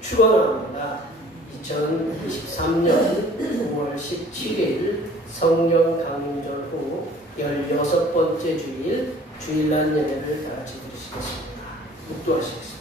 축원합니다. 2023년 9월 17일 성령 강림절 후 16번째 주일 주일날 예배를 다 같이 드리시겠습니다. 묵도하시겠습니다.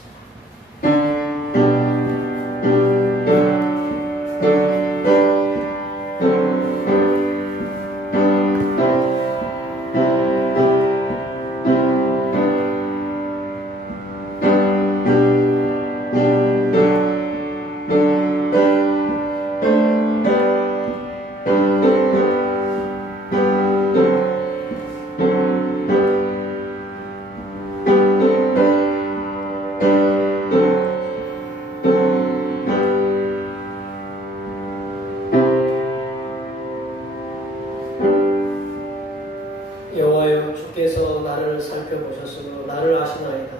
여호와여, 주께서 나를 살펴보셨으므로 나를 아시나이다.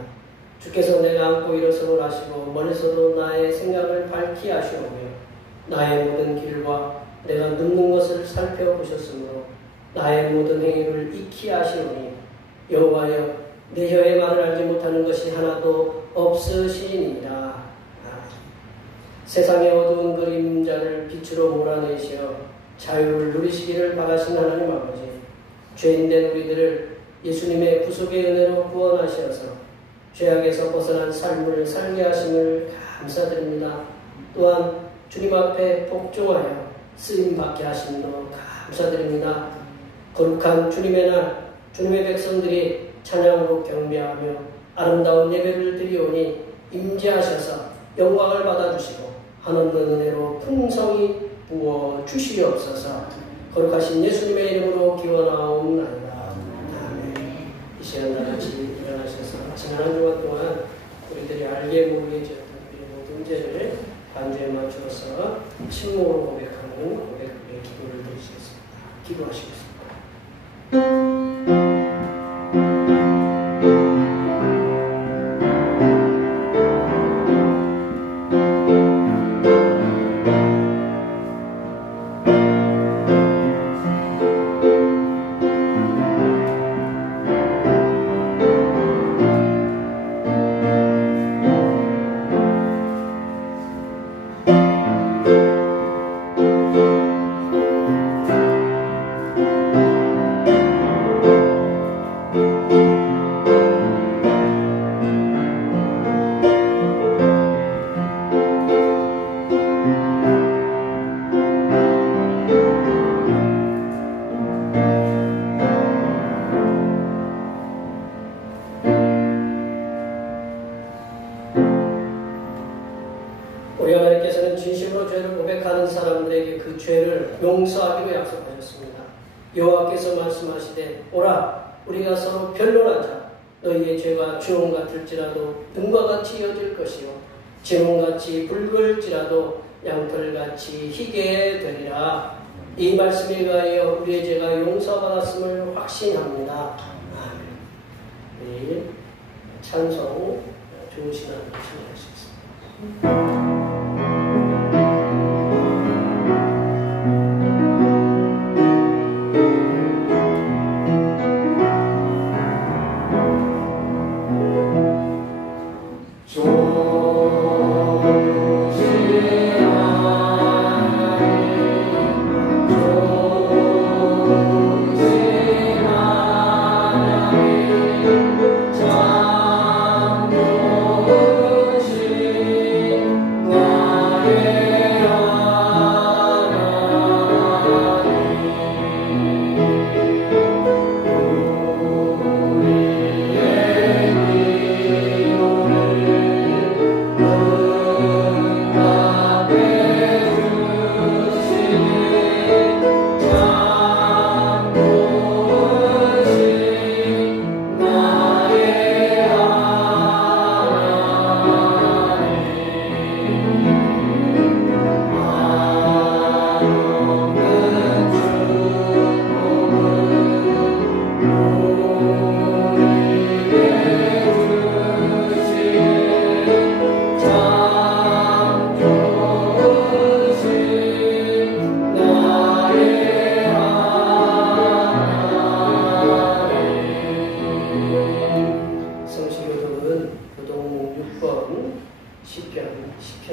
주께서 내가 앉고 일어섬을 아시고 멀리서도 나의 생각을 밝히 아시오며 나의 모든 길과 내가 눕는 것을 살펴보셨으므로 나의 모든 행위를 익히 아시오니 여호와여, 내 혀의 말을 알지 못하는 것이 하나도 없으시니라. 세상의 어두운 그림자를 빛으로 몰아내시어 자유를 누리시기를 바라신 하나님 아버지, 죄인된 우리들을 예수님의 구속의 은혜로 구원하셔서 죄악에서 벗어난 삶을 살게 하심을 감사드립니다. 또한 주님 앞에 복종하여 쓰임받게 하심으로 감사드립니다. 거룩한 주님의 날, 주님의 백성들이 찬양으로 경배하며 아름다운 예배를 드리오니 임재하셔서 영광을 받아주시고 한없는 은혜로 풍성히 부어주시옵소서. 거룩하신 예수님의 이름으로 기원하옵나이다. 아멘. 이 시간 다같이 일어나셔서 지난 한 주간 동안 우리들이 알게 모르게 지었던 우리의 모든 죄를 반주에 맞추어서 침묵으로 고백하는 고백의 기도를 드리시겠습니다. 기도하시겠습니다. 우리 하나님께서는 진심으로 죄를 고백하는 사람들에게 그 죄를 용서하기로 약속하셨습니다. 여호와께서 말씀하시되 오라, 우리가 서로 변론하자. 너희의 죄가 주홍 같을지라도 금과 같이 이어질 것이요 진홍같이 붉을지라도 양털같이 희게 되리라. 이 말씀에 의하여 우리의 죄가 용서받았음을 확신합니다. 내일 찬송 좋은 시간을 참여할 수 있습니다. 참 좋으신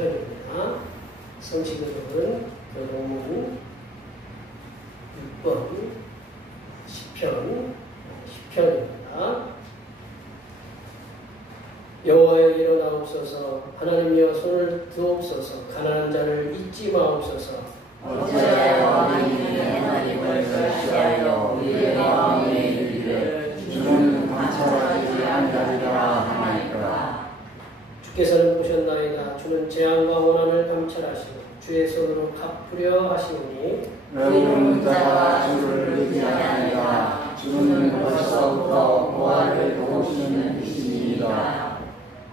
시편입니다. 성시교독은 교독문 6번 시편입니다. 여호와여 일어나옵소서, 하나님이여 손을 드옵소서, 가난한 자를 잊지 마옵소서. 어찌하여 하나님의 하나님을 멸시하여 우리의 마음에 이르기를 주는 감찰하지 아니하리라 하나이까. 주께서는 보셨나이다. 주는 재앙과 원한을 감찰하시고 주의 손으로 갚으려 하시오니 외로운 자가 주를 의지하나이다. 주는 벌써부터 보화를 도우시는 이시니이다.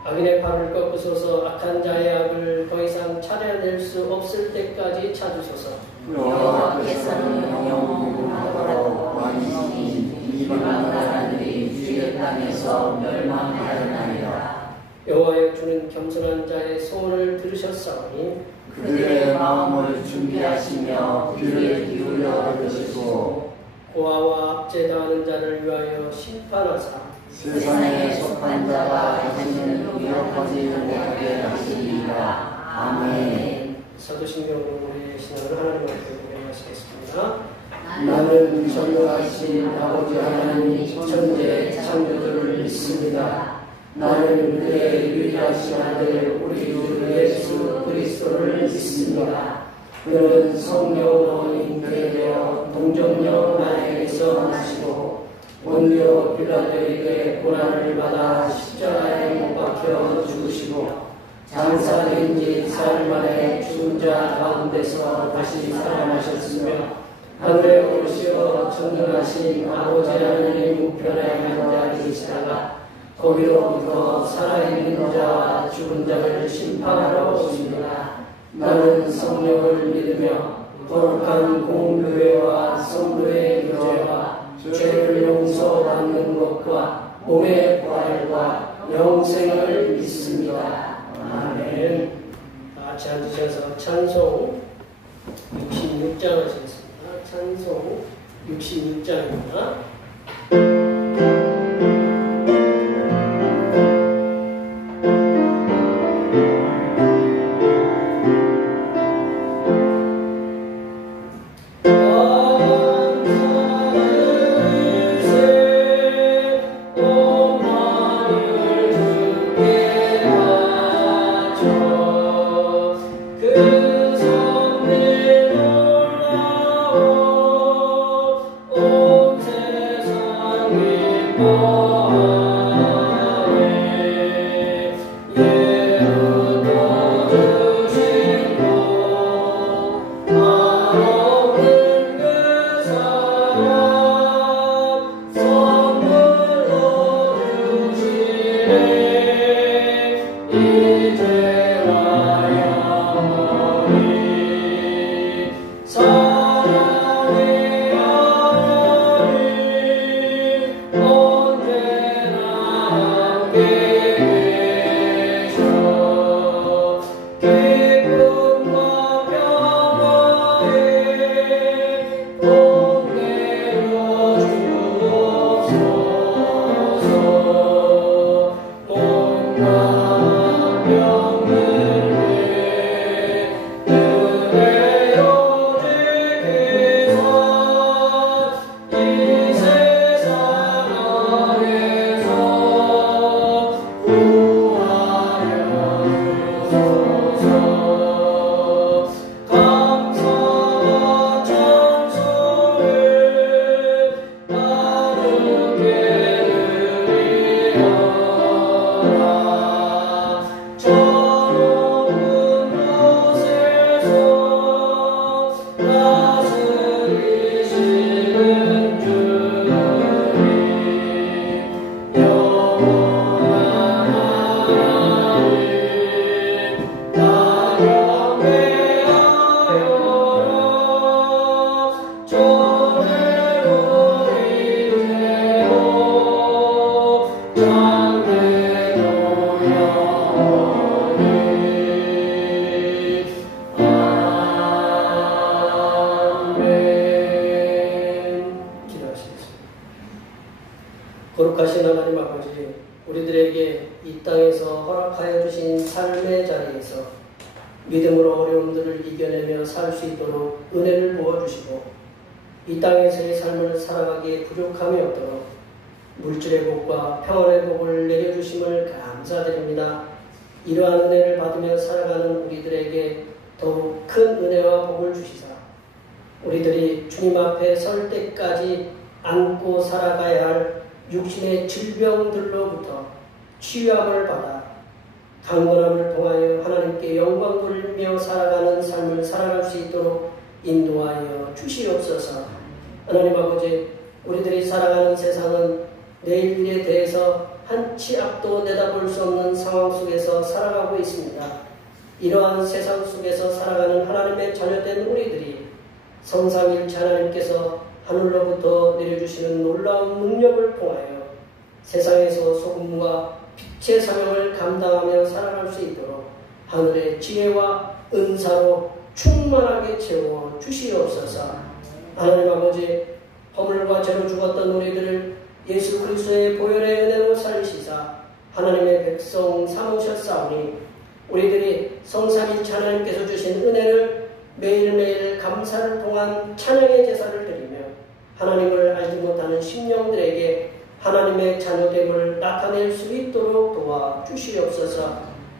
악인의 발을 꺾으소서, 악한 자의 악을 더 이상 찾아낼 수 없을 때까지 찾으소서. 여호와께서는 영원하도록 왕이시니 이방 나라들이 주의 땅에서 멸망하였나이다. 여호와여 주는 겸손한 자의 소원을 들으셨사오니 그들의 마음을 준비하시며 귀를 기울여 들으시고 고아와 압제당하는 자를 위하여 심판하사 세상에 속한 자가 다시는 위협하지 못하게 하시리이다. 아멘. 사도신경으로의 신앙을 하나님 앞에 고백하시겠습니다. 나는 전능하신 아버지 하나님 천재 창조주를 믿습니다. 나는 그의 유일하신 아들 우리 주 예수 그리스도를 믿습니다. 그는 성령으로 잉태되어 동정녀 마리아에게서 나시고 본디오 빌라도에게 고난을 받아 십자가에 못 박혀 죽으시고 장사된 지 사흘 만에 죽은 자 가운데서 다시 살아나셨으며 하늘에 오르시어 전능하신 아버지 하나님 우편에 앉아 계시다가 거기로부터 살아있는 자와 죽은 자를 심판하러 오십니다. 나는 성령을 믿으며 거룩한 공교회와 성도의 교제와 죄를 용서받는 것과 몸의 부활과 영생을 믿습니다. 아멘. 같이 앉으셔서 찬송 66장 하시겠습니다. 찬송 66장입니다. 주옵소서. 믿음으로 어려움들을 이겨내며 살 수 있도록 은혜를 부어주시고 이 땅에서의 삶을 살아가기에 부족함이 없도록 물질의 복과 평안의 복을 내려주심을 감사드립니다. 이러한 은혜를 받으며 살아가는 우리들에게 더욱 큰 은혜와 복을 주시사 우리들이 주님 앞에 설 때까지 안고 살아가야 할 육신의 질병들로부터 치유함을 받아 강건함을 통하여 하나님께 영광 돌리며 살아가는 삶을 살아갈 수 있도록 인도하여 주시옵소서. 하나님 아버지, 우리들이 살아가는 세상은 내일 일에 대해서 한 치 앞도 내다볼 수 없는 상황 속에서 살아가고 있습니다. 이러한 세상 속에서 살아가는 하나님의 자녀된 우리들이 성삼일체 하나님께서 하늘로부터 내려주시는 놀라운 능력을 통하여 세상에서 소금과 빛의 사명을 감당하며 살아갈 수 있도록 하늘의 지혜와 은사로 충만하게 채워 주시옵소서. 하나님 아버지, 허물과 죄로 죽었던 우리들을 예수 그리스도의 보혈의 은혜로 살리시사 하나님의 백성 삼으셨사오니 우리들이 성삼일체 하나님께서 주신 은혜를 매일매일 감사를 통한 찬양의 제사를 드리며 하나님을 알지 못하는 심령들에게 하나님의 자녀됨을 나타낼 수 있도록 도와주시옵소서.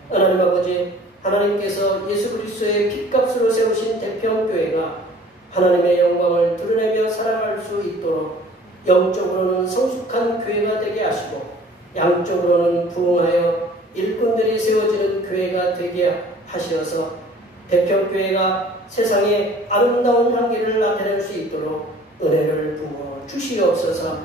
하나님 아버지, 하나님께서 예수 그리스도의 핏값으로 세우신 대평교회가 하나님의 영광을 드러내며 살아갈 수 있도록 영적으로는 성숙한 교회가 되게 하시고 양적으로는 부흥하여 일꾼들이 세워지는 교회가 되게 하셔서 대평교회가 세상에 아름다운 향기를 나타낼 수 있도록 은혜를 부어 주시옵소서.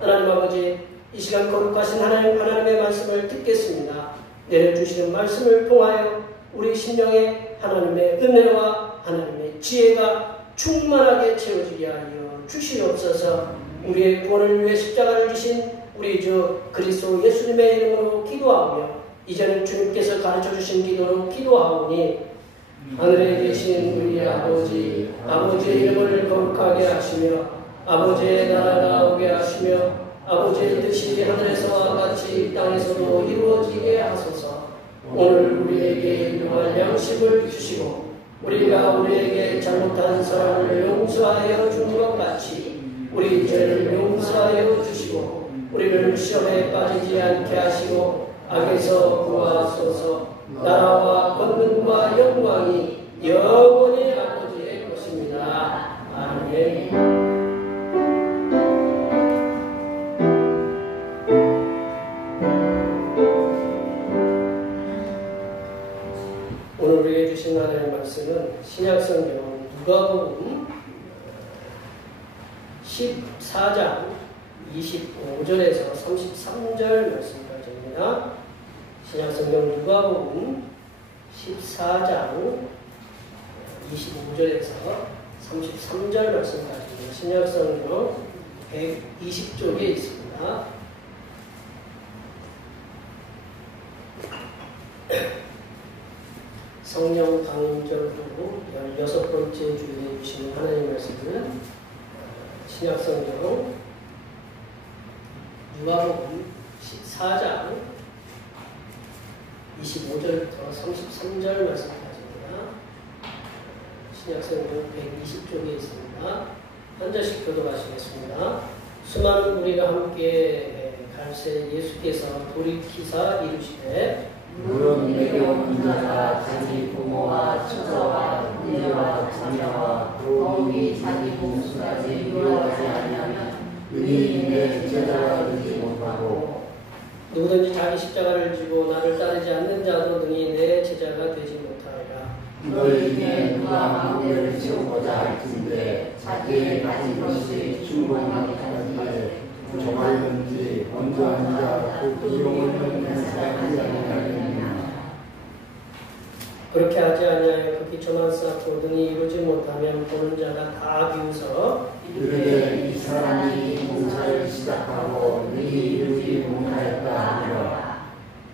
하나님 아버지, 이 시간 거룩하신 하나님의 말씀을 듣겠습니다. 내려주시는 말씀을 통하여 우리 심령에 하나님의 은혜와 하나님의 지혜가 충만하게 채워지게 하여 주시옵소서. 우리의 구원을 위해 십자가를 지신 우리 주 그리스도 예수님의 이름으로 기도하며 이제는 주님께서 가르쳐주신 기도로 기도하오니 하늘에 계신 우리 아버지, 아버지의 이름을 거룩하게 하시며 아버지의 나라가 오게 하시며 아버지의 뜻이 하늘에서와 같이 이 땅에서도 이루어지게 하소서. 오늘 우리에게 일용할 양식을 주시고 우리가 우리에게 잘못한 사람을 용서하여 준 것 같이 우리 죄를 용서하여 주시고 우리를 시험에 빠지지 않게 하시고 악에서 구하소서. 나라와 권능과 영광이 영원히 아버지의 것입니다. 아멘. 오늘 우리에게 주신 하나님의 말씀은 신약성경 누가복음 14장 25절에서 33절 말씀까지입니다. 신약성경 누가복음 14장 25절에서 33절 말씀까지입니다. 신약성경 120쪽에 있습니다. 성령 강림절 후 16번째 주일에 주시는 하나님의 말씀은 신약성경 누가복음 14장 25절부터 33절 말씀까지입니다. 신약성경 120쪽에 있습니다. 한 절씩 교독하시겠습니다. 수많은 무리가 함께 갈새 예수께서 돌이키사 이르시되 물론 내려온 자가 자기 부모와 처자와 형제와 자녀와 더욱이 자기 목숨까지 유하지 아니하면 그들이 내 제자가 되지 못하고 누구든지 자기 십자가를 지고 나를 따르지 않는 자도 능히 내 제자가 되지 못하리라. 너희 중에 누가 망대를 세우고자 할진대 자기의 가진 것이 충분하기까지 부족하든지 먼저 앉아 그 비용을 받는 사람이 아니하느냐. 그렇게 하지 아니하여 그 기초만 쌓고 등이 이루지 못하면 보는 자가 다 비웃어 이르되 이 사람이 봉사를 시작하고 능히 이루지 못하였다 하니라.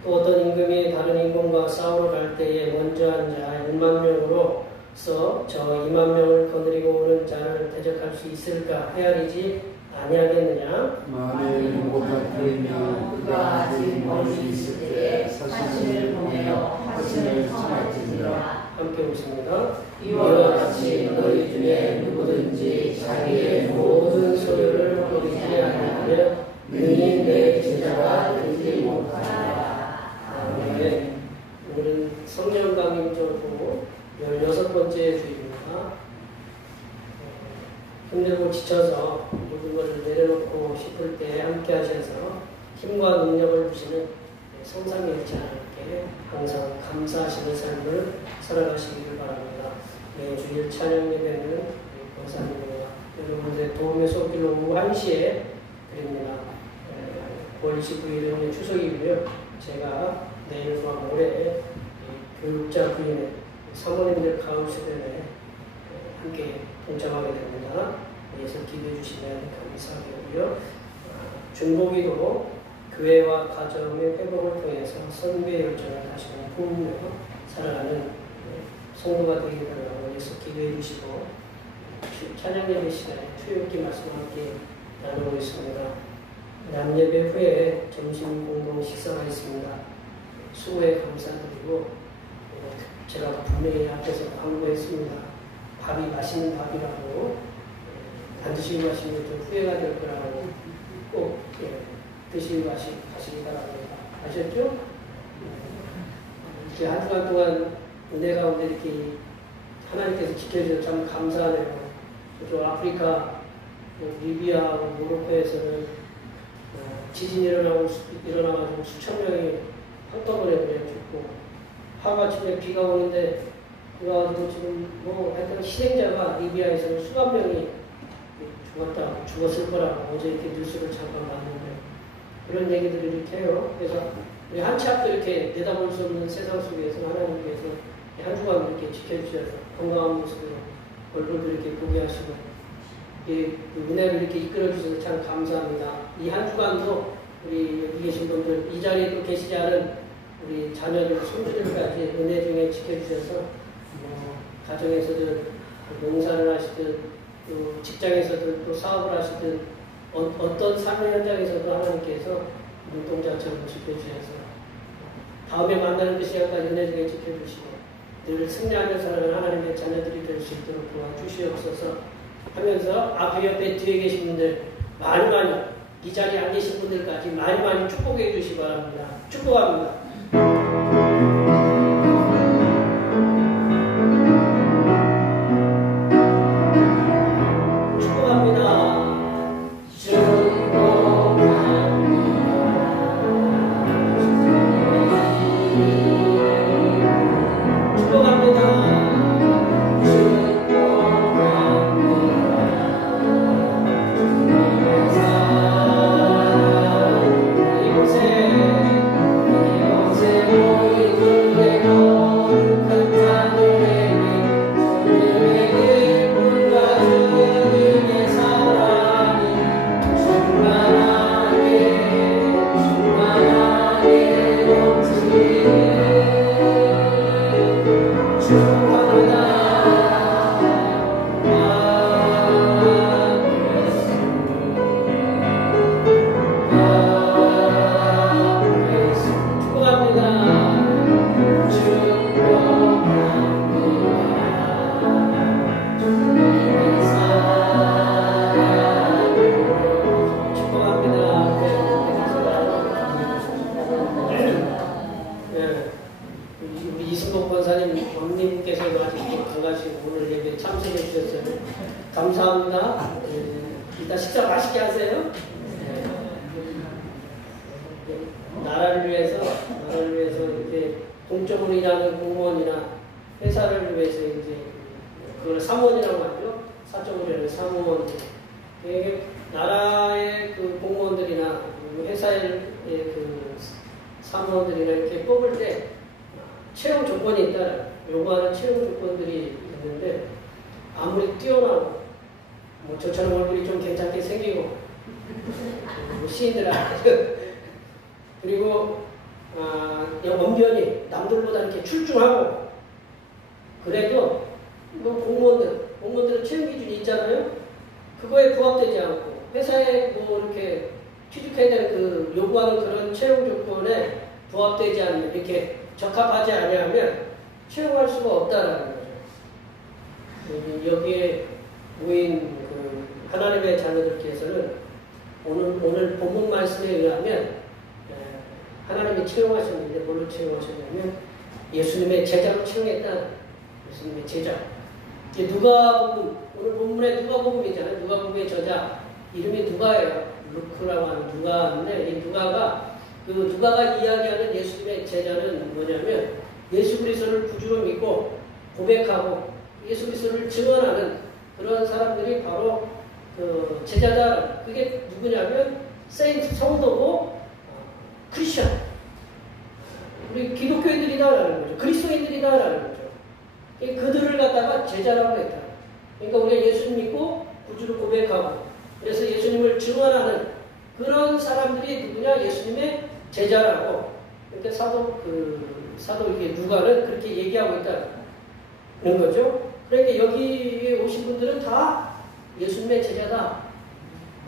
또 어떤 임금이 다른 임금과 싸우러 갈 때에 먼저 앉아 1만 명으로서 저 2만 명을 거느리고 오는 자를 대적할 수 있을까 헤아리지 아니하겠느냐. 만일 못할 터이면 그가 아직 멀리 있을 때에 사신을 보내어 하신을 청할지니라. 함께 웃습니다. 이와 같이 너희 중에 누구든지 자기의 모든 소유를 버리지 아니하며 능히 내 제자가 되지 못하리라. 아멘. 오늘은 성령 강림 전후 16번째 주일입니다. 힘들고 지쳐서 모든 것을 내려놓고 싶을 때 함께 하셔서 힘과 능력을 주시는 성삼일체 하나님께 항상 감사하시는 삶을 살아가시기를 바랍니다. 매주일 찬양 예배는 권사님과 여러분들의 도움의 손길로 오후 1시에 드립니다. 9월 29일은 추석이고요. 제가 내일과 모레 교육자 부인의 사모님들 가운데에 함께 동참하게 됩니다. 위해서 기도해 주시면 감사하고요. 중보기도 교회와 가정의 회복을 통해서 선교의 열정을 다시금 품으며 살아가는 성도가 되기를 바라고 위해서 기도해 주시고 찬양 예배 시간에 투유기 말씀 함께 나누고 있습니다. 남예배 후에 점심 공동 식사가 있습니다. 수고에 감사드리고 제가 분명히 앞에서 광고했습니다. 밥이 맛있는 밥이라고 안 드시고 가시면 좀 후회가 될 거라고 꼭 드시고 가시기 바랍니다. 아셨죠? 이렇게 한 주간 동안 은혜 가운데 이렇게 하나님께서 지켜주셔서 참 감사하네요. 저쪽 아프리카, 리비아, 모로코에서는 지진이 일어나가지고 수천 명이 한꺼번에 그냥 죽고 하루아침에 비가 오는데 그래가지고 지금 하여튼 희생자가 리비아에서는 수만 명이 죽었을 거라고 어제 이렇게 뉴스를 잠깐 봤는데 그런 얘기들을 이렇게 해요. 그래서 우리 한 치 앞도 이렇게 내다볼 수 없는 세상 속에서 하나님께서 한 주간 이렇게 지켜주셔서 건강한 모습으로 얼굴도 이렇게 보게 하시고 은혜를 이렇게 이끌어주셔서 참 감사합니다. 이 한 주간도 우리 여기 계신 분들 이 자리에 또 계시지 않은 우리 자녀들, 손주들까지 은혜 중에 지켜주셔서 가정에서든 농사를 하시든 또 직장에서든 또 사업을 하시든 어떤 삶의 현장에서도 하나님께서 눈동자처럼 지켜주셔서 다음에 만나는 그 시간까지 은혜 중에 지켜주시고 늘 승리하며 살아가는 하나님의 자녀들이 될 수 있도록 도와주시옵소서 하면서 앞에 옆에 뒤에 계신 분들 많이 이 자리에 안 계신 분들까지 많이 축복해 주시기 바랍니다. 축복합니다. 감사합니다. 이따 식사 맛있게 하세요. 나라를 위해서 이렇게 공적으로 일하는 공무원이나 회사를 위해서 이제 그걸 사무원이라고 하죠. 사적으로 일하는 사무원들. 나라의 그 공무원들이나 회사의 그 사무원들이나 이렇게 뽑을 때 채용 조건이 있다. 요구하는 채용 조건들이 있는데 아무리 뛰어나고 저처럼 얼굴이 좀 괜찮게 생기고 시인들 그리고 언변이 남들보다 이렇게 출중하고 그래도 공무원들은 채용 기준이 있잖아요. 그거에 부합되지 않고 회사에 이렇게 취직해야 되는 그 요구하는 그런 채용 조건에 부합되지 않는 이렇게 적합하지 않으면 채용할 수가 없다라는 거죠. 여기에 모인 그 하나님의 자녀들께서는 오늘 본문 말씀에 의하면 하나님이 채용하셨는데 뭘로 채용하셨냐면 예수님의 제자로 채용했다. 예수님의 제자. 누가복음, 오늘 본문에 누가복음이잖아요. 누가복음의 저자 이름이 누가예요. 루크라고 하는 누가인데 이 누가가 이야기하는 예수님의 제자는 뭐냐면 예수 그리스도를 구주로 믿고 고백하고 예수 그리스도를 증언하는 그런 사람들이 바로 그 제자다. 그게 누구냐면 세인트 성도고 크리스천. 우리 기독교인들이다라는 거죠. 그리스도인들이다라는 거죠. 그들을 갖다가 제자라고 했다. 그러니까 우리가 예수님 믿고 구주를 고백하고 그래서 예수님을 증언하는 그런 사람들이 누구냐? 예수님의 제자라고. 그러니까 사도 이게 누가는 그렇게 얘기하고 있다는 거죠. 그러니까 여기에 오신 분들은 다 예수님의 제자다.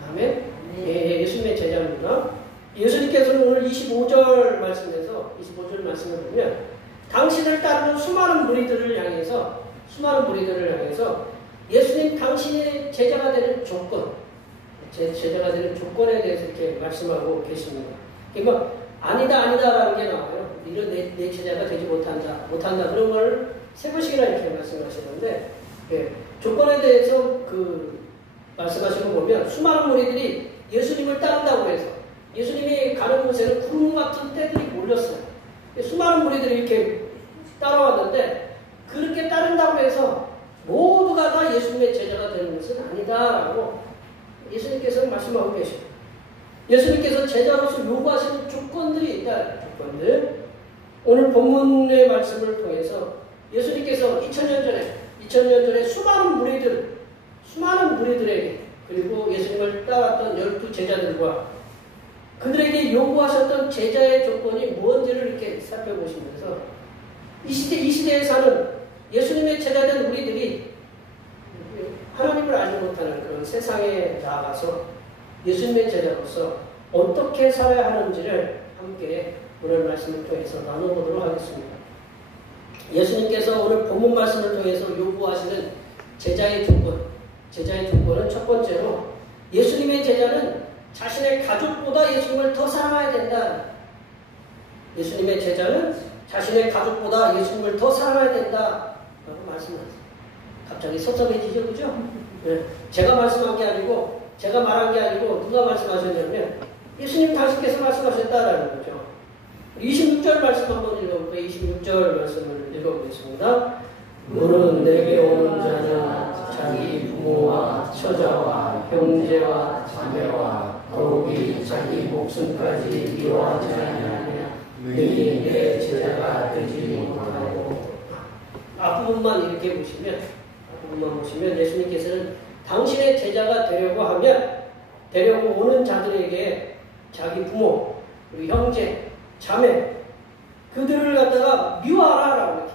아멘? 예, 예수님의 제자입니다. 예수님께서는 오늘 25절 말씀에서 25절 말씀을 보면 당신을 따르는 수많은 무리들을 향해서 예수님 당신의 제자가 되는 조건, 제자가 되는 조건에 대해서 이렇게 말씀하고 계십니다. 그러니까 아니다라는 게 나와요. 이런 내 제자가 되지 못한다 그런 걸 세 번씩이나 이렇게 말씀하시는데 조건에 대해서 말씀하시는 거 보면 수많은 무리들이 예수님을 따른다고 해서 예수님이 가는 곳에는 구름 같은 떼들이 몰렸어요. 수많은 무리들이 이렇게 따라왔는데 그렇게 따른다고 해서 모두가 다 예수님의 제자가 되는 것은 아니다라고 예수님께서 말씀하고 계십니다. 예수님께서 제자로서 요구하시는 조건들이 있다. 조건들. 오늘 본문의 말씀을 통해서 예수님께서 2000년 전에 수많은 무리들에게 그리고 예수님을 따랐던 12 제자들과 그들에게 요구하셨던 제자의 조건이 뭔지를 이렇게 살펴보시면서 이 시대에 사는 예수님의 제자된 우리들이 하나님을 알지 못하는 그런 세상에 나아가서 예수님의 제자로서 어떻게 살아야 하는지를 함께 오늘 말씀을 통해서 나눠보도록 하겠습니다. 예수님께서 오늘 본문 말씀을 통해서 요구하시는 제자의 조건은 첫 번째로 예수님의 제자는 자신의 가족보다 예수님을 더 사랑해야 된다. 예수님의 제자는 자신의 가족보다 예수님을 더 사랑해야 된다. 라고 말씀하세요. 갑자기 섭섭해지죠, 그죠? 네. 제가 말씀한 게 아니고, 제가 말한 게 아니고, 누가 말씀하셨냐면, 예수님 당신께서 말씀하셨다라는 거죠. 26절 말씀 한번 읽어볼까요? 26절 말씀을 읽어보겠습니다. 너는 내게 오는 자는 자기 부모와 처자와 형제와 자매와 더욱이 자기 목숨까지 미워하지 아니하며 너희 내 제자가 되지 못하고. 앞부분만 이렇게 보시면 예수님께서는 당신의 제자가 되려고 오는 자들에게 자기 부모, 그리고 형제, 자매 그들을 갖다가 미워하라라고 이렇게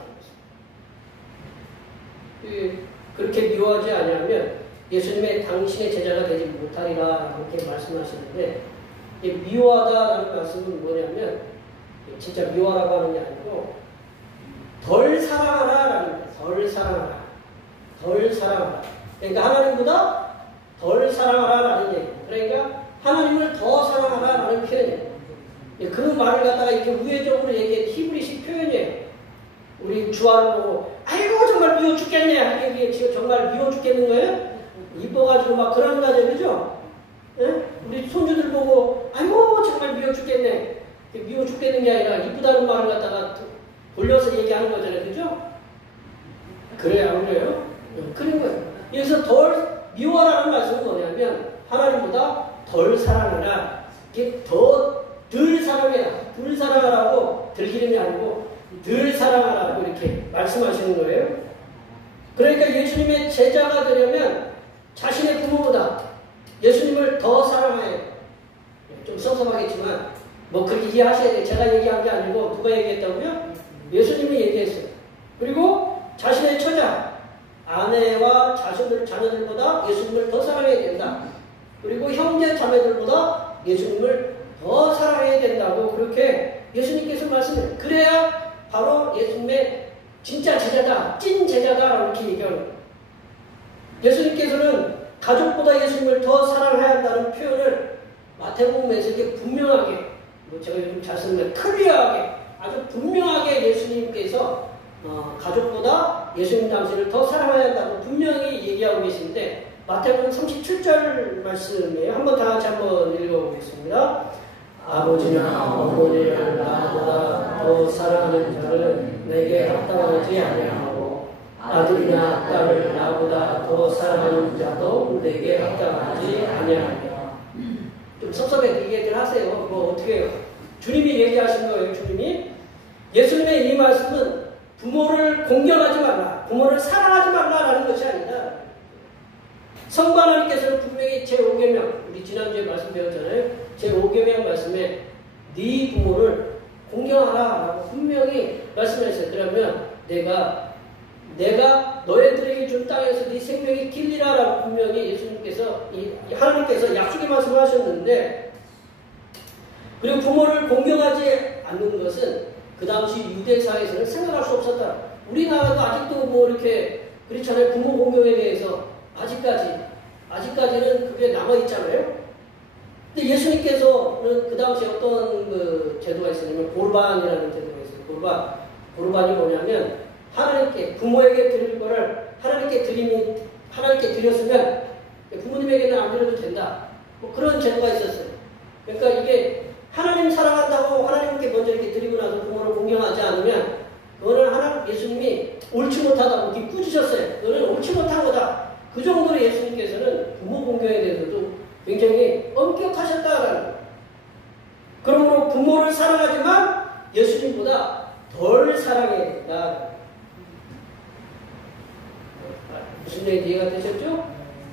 했습니다. 그렇게 미워하지 않으면 예수님의 당신의 제자가 되지 못하리라 이렇게 말씀하시는데 미워하다라는 말씀은 뭐냐면 진짜 미워하라고 하는 게 아니고 덜 사랑하라라는 거예요. 덜 사랑하라. 그러니까 하나님보다 덜 사랑하라라는 얘기예요. 그러니까 하나님을 더 사랑하라라는 표현이에요. 그 말을 갖다가 이렇게 우회적으로 얘기해 히브리식 표현이에요. 우리 주아를 보고 아이고 정말 미워 죽겠네. 이게 지금 정말 미워 죽겠는 거예요? 이뻐가지고 막 그러는 거죠, 그죠? 네? 우리 손주들 보고 아이고 정말 미워 죽겠네. 미워 죽겠는 게 아니라 이쁘다는 말을 갖다가 돌려서 얘기하는 거잖아요, 그죠? 그래요, 안 그래요? 그런 거예요. 여기서 덜 미워라는 말씀은 뭐냐면 하나님보다 덜 사랑하라. 이게 덜 사랑해라. 덜 사랑하라고 들기름이 아니고 덜 사랑하라고 이렇게 말씀하시는 거예요. 그러니까 예수님의 제자가 되려면 자신의 부모보다 예수님을 더 사랑해야 돼요. 좀 섭섭하겠지만 뭐 그렇게 이해하셔야 돼요. 제가 얘기한 게 아니고 누가 얘기했다고요? 예수님이 얘기했어요. 그리고 자신의 처자, 아내와 자녀들보다 예수님을 더 사랑해야 된다. 그리고 형제 자매들보다 예수님을 더 사랑해야 된다고 그렇게 예수님께서 말씀해요. 그래야 바로 예수님의 진짜 제자다, 찐 제자다 이렇게 얘기하는 거예요. 예수님께서는 가족보다 예수님을 더 사랑해야 한다는 표현을 마태복음에서 이렇게 분명하게, 제가 요즘 잘 쓰는 클리어하게, 아주 분명하게 예수님께서 가족보다 예수님 당신을 더 사랑해야 한다고 분명히 얘기하고 계신데, 마태복음 37절 말씀이에요. 한번 다 같이 한번 읽어보겠습니다. 아버지나 어머니를 나보다 더 사랑하는 자는 내게 합당하지 아니하고 아들이나 딸을 나보다 더 사랑하는 자도 내게 합당하지 아니하며. 좀 섭섭해 이 얘기를 하세요. 뭐 어떻게 해요? 주님이 얘기하신 거예요. 주님이 예수님의 이 말씀은 부모를 공경하지 말라, 부모를 사랑하지 말라라는 것이 아니다. 성부 하나님께서는 분명히 제5계명, 우리 지난주에 말씀 배웠잖아요. 제5계명 말씀에 네 부모를 공경하라 라고 분명히 말씀하셨어요. 그러면 내가 너희들에게 준 땅에서 네 생명이 길리라 라고 분명히 예수님께서, 하나님께서 약속의 말씀을 하셨는데, 그리고 부모를 공경하지 않는 것은 그 당시 유대사회에서는 생각할 수 없었다. 우리나라도 아직도 뭐 이렇게 그렇잖아요. 부모 공경에 대해서 아직까지는 그게 남아있잖아요. 근데 예수님께서는 그 당시에 어떤 그 제도가 있었냐면 골반이라는 제도가 있어요. 골반이 뭐냐면 하나님께, 부모에게 드릴 거를 하나님께 드렸으면 부모님에게는 안 드려도 된다. 뭐 그런 제도가 있었어요. 그러니까 이게 하나님 사랑한다고 하나님께 먼저 이렇게 드리고 나서 부모를 공경하지 않으면 그거는 예수님이 옳지 못하다고 이렇게 꾸짖으셨어요. 그거는 옳지 못한 거다. 그 정도로 예수님께서는 부모 공경에 대해서도 굉장히 엄격하셨다라는 거예요. 그러므로 부모를 사랑하지만 예수님보다 덜 사랑해야 된다. 무슨 얘기 이해가 되셨죠?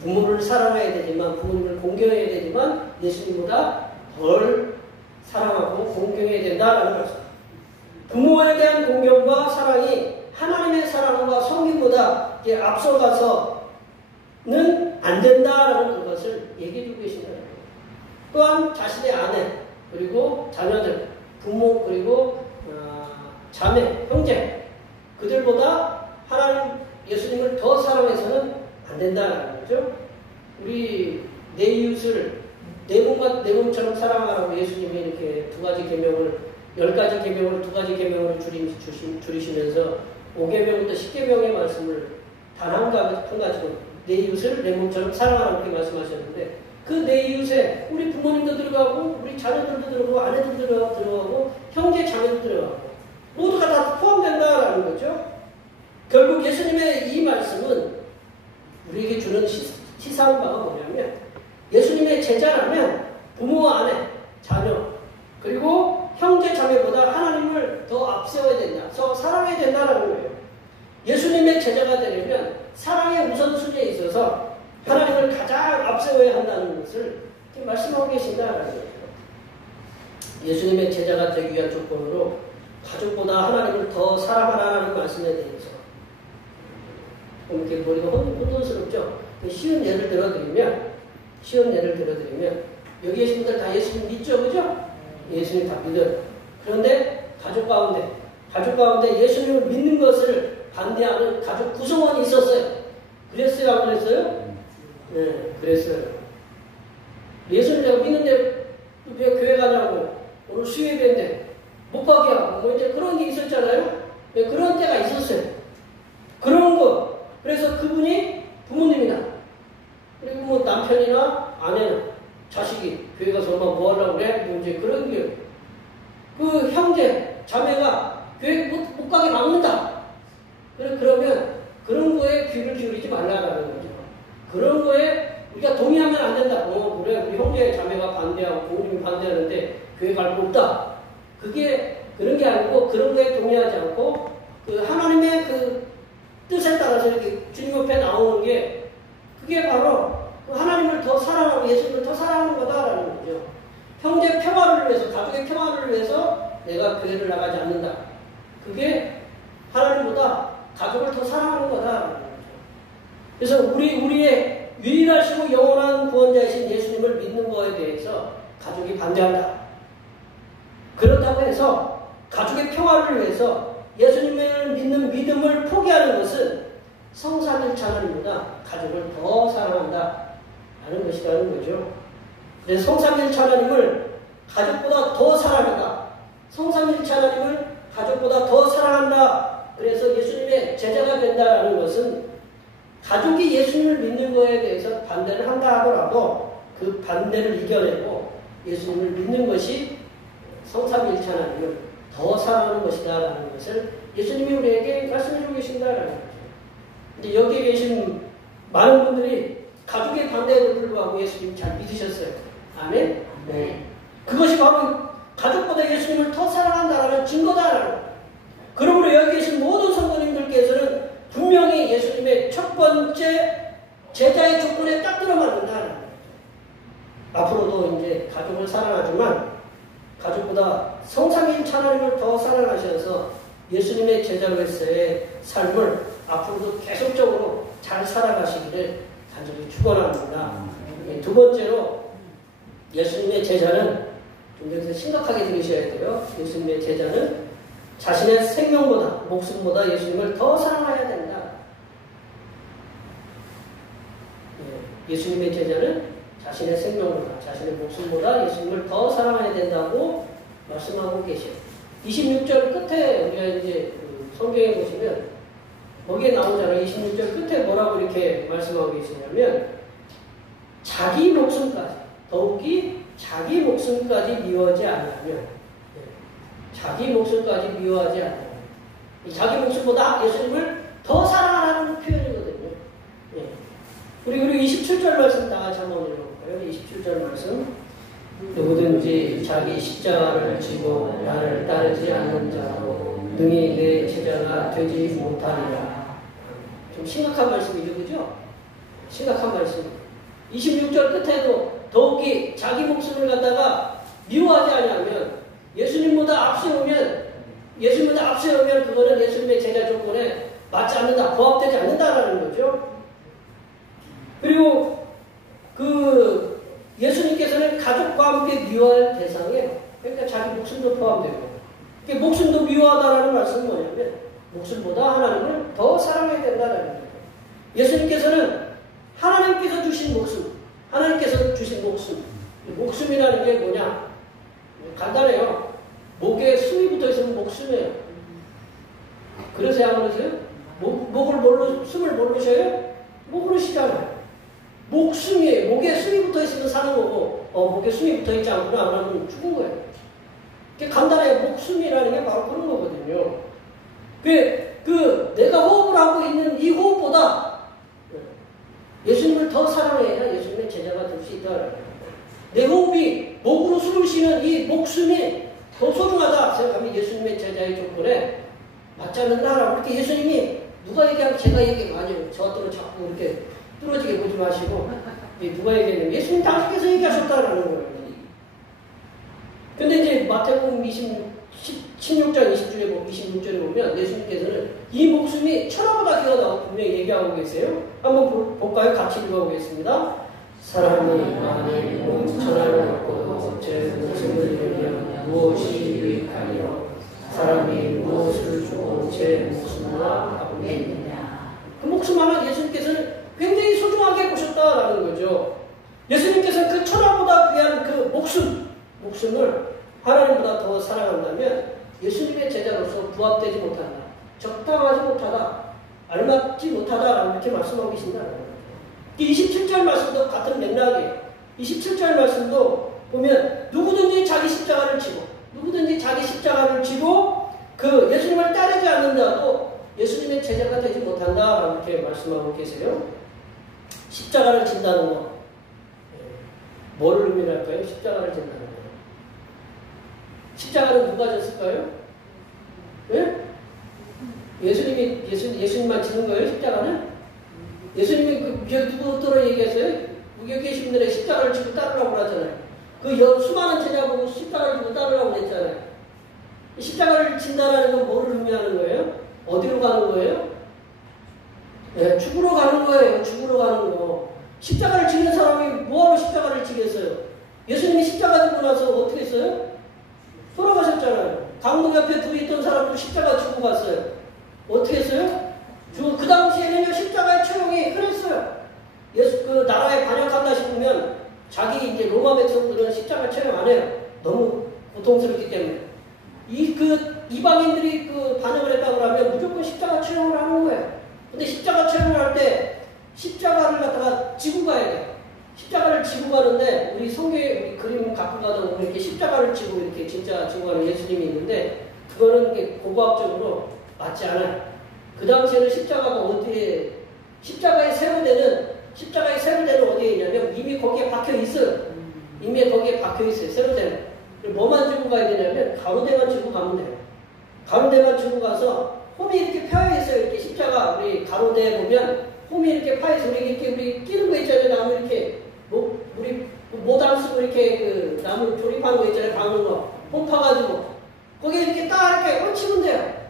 부모를 사랑해야 되지만, 부모님을 공경해야 되지만 예수님보다 덜 사랑하고 공경해야 된다라는 것입니다. 부모에 대한 공경과 사랑이 하나님의 사랑과 성경보다 앞서가서는 안 된다라는 것을 얘기해주고 계시는 거예요. 또한 자신의 아내, 그리고 자녀들, 부모, 그리고 자매, 형제, 그들보다 하나님, 예수님을 더 사랑해서는 안 된다는 거죠. 우리 내 이웃을 내 몸처럼 사랑하라고 예수님이 이렇게 10가지 계명을 2가지 계명으로 줄이시면서 5계명부터 10계명의 말씀을 단 한 가지로 내 이웃을 내 몸처럼 사랑하라고 이렇게 말씀하셨는데, 그 내 이웃에 우리 부모님도 들어가고, 우리 자녀들도 들어가고, 아내들도 들어가고, 형제 자매도 들어가고, 모두가 다 포함된다라는 거죠. 결국 예수님의 이 말씀은 우리에게 주는 시사한 바가 뭐냐면, 예수님의 제자라면 부모와 아내, 자녀, 그리고 형제 자매보다 하나님을 더 앞세워야 된다, 더 사랑해야 된다는 거예요. 예수님의 제자가 되려면 사랑의 우선순위에 있어서 하나님을 가장 앞세워야 한다는 것을 말씀하고 계신다는 거예요. 예수님의 제자가 되기 위한 조건으로 가족보다 하나님을 더 사랑하라는 말씀에 대해서 이렇게 머리가 혼돈스럽죠. 쉬운 예를 들어드리면 여기 계신 분들 다 예수님 믿죠, 그죠? 예수님 다 믿어요. 그런데 가족 가운데 예수님을 믿는 것을 반대하는 가족 구성원이 있었어요. 그랬어요, 안 그랬어요? 네, 그랬어요. 예수님 내가 믿는데 왜 교회 가냐고, 오늘 수요일인데 못 가게 하고, 뭐 이제 그런 게 있었잖아요. 네, 그런 때가 있었어요. 그런 거. 그래서 그분이 부모님이나, 그리고 뭐 남편이나 아내나 자식이 교회 가서 엄마 뭐 하려고 그래? 뭐 이제 그런 게, 그 형제, 자매가 교회 못 가게 막는다. 그러면 그런 거에 귀를 기울이지 말라라는 거죠. 그런 거에 우리가 동의하면 안 된다. 그래, 우리 형제, 자매가 반대하고 부모님이 반대하는데 교회 갈 거 없다. 그게 그런 게 아니고, 그런 거에 동의하지 않고 그 하나님의 그 뜻에 따라서 이렇게 주님 옆에 나오는 게, 그게 바로 하나님을 더 사랑하고 예수님을 더 사랑하는 거다라는 거죠. 형제 평화를 위해서, 가족의 평화를 위해서 내가 교회를 나가지 않는다. 그게 하나님보다 가족을 더 사랑하는 거다라는 거죠. 그래서 우리의 유일하시고 영원한 구원자이신 예수님을 믿는 거에 대해서 가족이 반대한다. 그렇다고 해서 가족의 평화를 위해서 예수님을 믿는 믿음을 포기하는 것은 성삼일체 하나님보다 가족을 더 사랑한다 라는 것이라는 거죠. 그래서 성삼일체 하나님을 가족보다 더 사랑한다. 성삼일체 하나님을 가족보다 더 사랑한다. 그래서 예수님의 제자가 된다라는 것은 가족이 예수님을 믿는 것에 대해서 반대를 한다 하더라도 그 반대를 이겨내고 예수님을 믿는 것이 성삼일체 하나님을 더 사랑하는 것이다 라는 것을 예수님이 우리에게 말씀해주고 계신다라는 거죠. 근데 여기에 계신 많은 분들이 가족의 반대에도 불구하고 예수님 잘 믿으셨어요. 아멘? 네. 그것이 바로 가족보다 예수님을 더 사랑한다라는 증거다라는 거예요. 그러므로 여기 계신 모든 성도님들께서는 분명히 예수님의 첫 번째 제자의 조건에 딱 들어맞는다는 거예요. 앞으로도 이제 가족을 사랑하지만 가족보다 성삼위일체 하나님을 더 사랑하셔서 예수님의 제자로서의 삶을 앞으로도 계속적으로 잘 살아가시기를 간절히 축원합니다. 두 번째로 예수님의 제자는 좀 여기서 심각하게 들으셔야 돼요. 예수님의 제자는 자신의 생명보다 목숨보다 예수님을 더 사랑해야 된다. 예수님의 제자는 자신의 생명보다 자신의 목숨보다 예수님을 더 사랑해야 된다고 말씀하고 계셔요. 26절 끝에 우리가 이제 성경에 보시면 거기에 나오잖아요. 26절 끝에 뭐라고 이렇게 말씀하고 계시냐면 자기 목숨까지 더욱이 자기 목숨까지 미워하지 않으면 자기 목숨까지 미워하지 않으면 자기 목숨보다 예수님을 더 사랑하라는 표현이거든요. 우리 27절 말씀 다 같이 한번 읽어볼까요? 27절 말씀 누구든지 자기 십자가를 지고 나를 따르지 않는 자로 능히 내 제자가 되지 못하리라. 좀 심각한 말씀이죠, 그죠? 심각한 말씀. 26절 끝에도 더욱이 자기 목숨을 갖다가 미워하지 않으면 예수님보다 앞세우면 그거는 예수님의 제자 조건에 맞지 않는다, 부합되지 않는다라는 거죠. 그리고 예수님께서는 가족과 함께 미워할 대상이에요. 그러니까 자기 목숨도 포함되고. 그러니까 목숨도 미워하다라는 말씀은 뭐냐면 목숨보다 하나님을 더 사랑해야 된다는 거예요. 예수님께서는 하나님께서 주신 목숨, 목숨이라는 게 뭐냐? 간단해요. 목에 숨이 붙어 있으면 목숨이에요. 그러세요, 안 그러세요? 숨을 뭘로 쉬어요? 목으로 쉬잖아요. 목숨이에요. 목에 숨이 붙어 있으면 사는 거고, 목에 숨이 붙어 있지 않구나 그러면 죽은 거예요. 그게 간단해요. 목숨이라는 게 바로 그런 거거든요. 내가 호흡을 하고 있는 이 호흡보다 예수님을 더 사랑해야 예수님의 제자가 될 수 있다. 내 호흡이 목으로 숨을 쉬는 이 목숨이 더 소중하다 생각하면 예수님의 제자의 조건에 맞지 않는다라고 이렇게 예수님이 누가 얘기하면 제가 얘기가 아니에요. 저한테는 자꾸 이렇게 뚫어지게 보지 마시고 누가 얘기했냐면 예수님 당신께서 얘기하셨다라는 거예요. 근데 이제 마태복음 16장 26절에 보면 예수님께서는 이 목숨이 천하보다 귀하다고 분명히 얘기하고 계세요. 한번 볼까요? 같이 읽어보겠습니다. 사람이 만일 천하를 얻고도 제 목숨을 잃으면 무엇이 유익하리요? 사람이 무엇을 주고 제 목숨을 아끼겠느냐? 그 목숨 하나 예수님께서는 굉장히 소중하게 보셨다라는 거죠. 예수님께서는 그 천하보다 귀한 그 목숨을 하나님보다 더 사랑한다면 예수님의 제자로서 부합되지 못한다, 적당하지 못하다, 알맞지 못하다라고 이렇게 말씀하고 계신다는 거예요. 27절 말씀도 같은 맥락이에요. 27절 말씀도 보면 누구든지 자기 십자가를 지고 그 예수님을 따르지 않는다고 예수님의 제자가 되지 못한다라고 이렇게 말씀하고 계세요. 십자가를 진다는 거 뭐를 의미할까요? 십자가를 진다는 거. 십자가는 누가 졌을까요? 네? 예수님만 지는 거예요? 십자가는? 예수님이 누구더러 얘기했어요? 여기 계신 분들의 십자가를 지고 따르라고 그러잖아요. 수많은 제자 보고 십자가를 지고 따르라고 그랬잖아요. 십자가를 진다라는 건 뭐를 의미하는 거예요? 어디로 가는 거예요? 네, 죽으러 가는 거예요. 죽으러 가는 거. 십자가를 지는 사람이 뭐하러 십자가를 지겠어요? 예수님이 십자가 지고 나서 어떻게 했어요? 돌아가셨잖아요. 강도 옆에 둘이 있던 사람도 십자가 지고 갔어요. 어떻게 했어요? 그 당시에는요, 십자가의 처형이 흔했어요. 예수, 나라에 반역한다 싶으면 자기 이제 로마 백성들은 십자가 처형 안 해요. 너무 고통스럽기 때문에. 이방인들이 반역을 했다고 하면 무조건 십자가 처형을 하는 거예요. 근데 십자가 처형을 할 때 십자가를 갖다가 지고 가야 돼요. 십자가를 지고 가는데 우리 성경에 우리 그림 갖고 가다 보면 이렇게 십자가를 지고 이렇게 진짜 지고 가는 예수님이 있는데 그거는 고고학적으로 맞지 않아요. 그 당시에는 십자가가 어디에 십자가의 세로대는 어디에 있냐면 이미 거기에 박혀 있어요. 이미 거기에 박혀 있어요. 세로대는. 뭐만 지고 가야 되냐면 가로대만 지고 가면 돼요. 가로대만 지고 가서 홈이 이렇게 펴여 있어요. 이렇게 십자가 우리 가로대에 보면 홈이 이렇게 파여서 우리 끼는 거 있잖아요. 나무 이렇게 우리 모담 쓰고 이렇게 나무 조립하는 거 있잖아요. 박는 거. 홈 파가지고 거기에 이렇게 딱 이렇게 얹히면 돼요.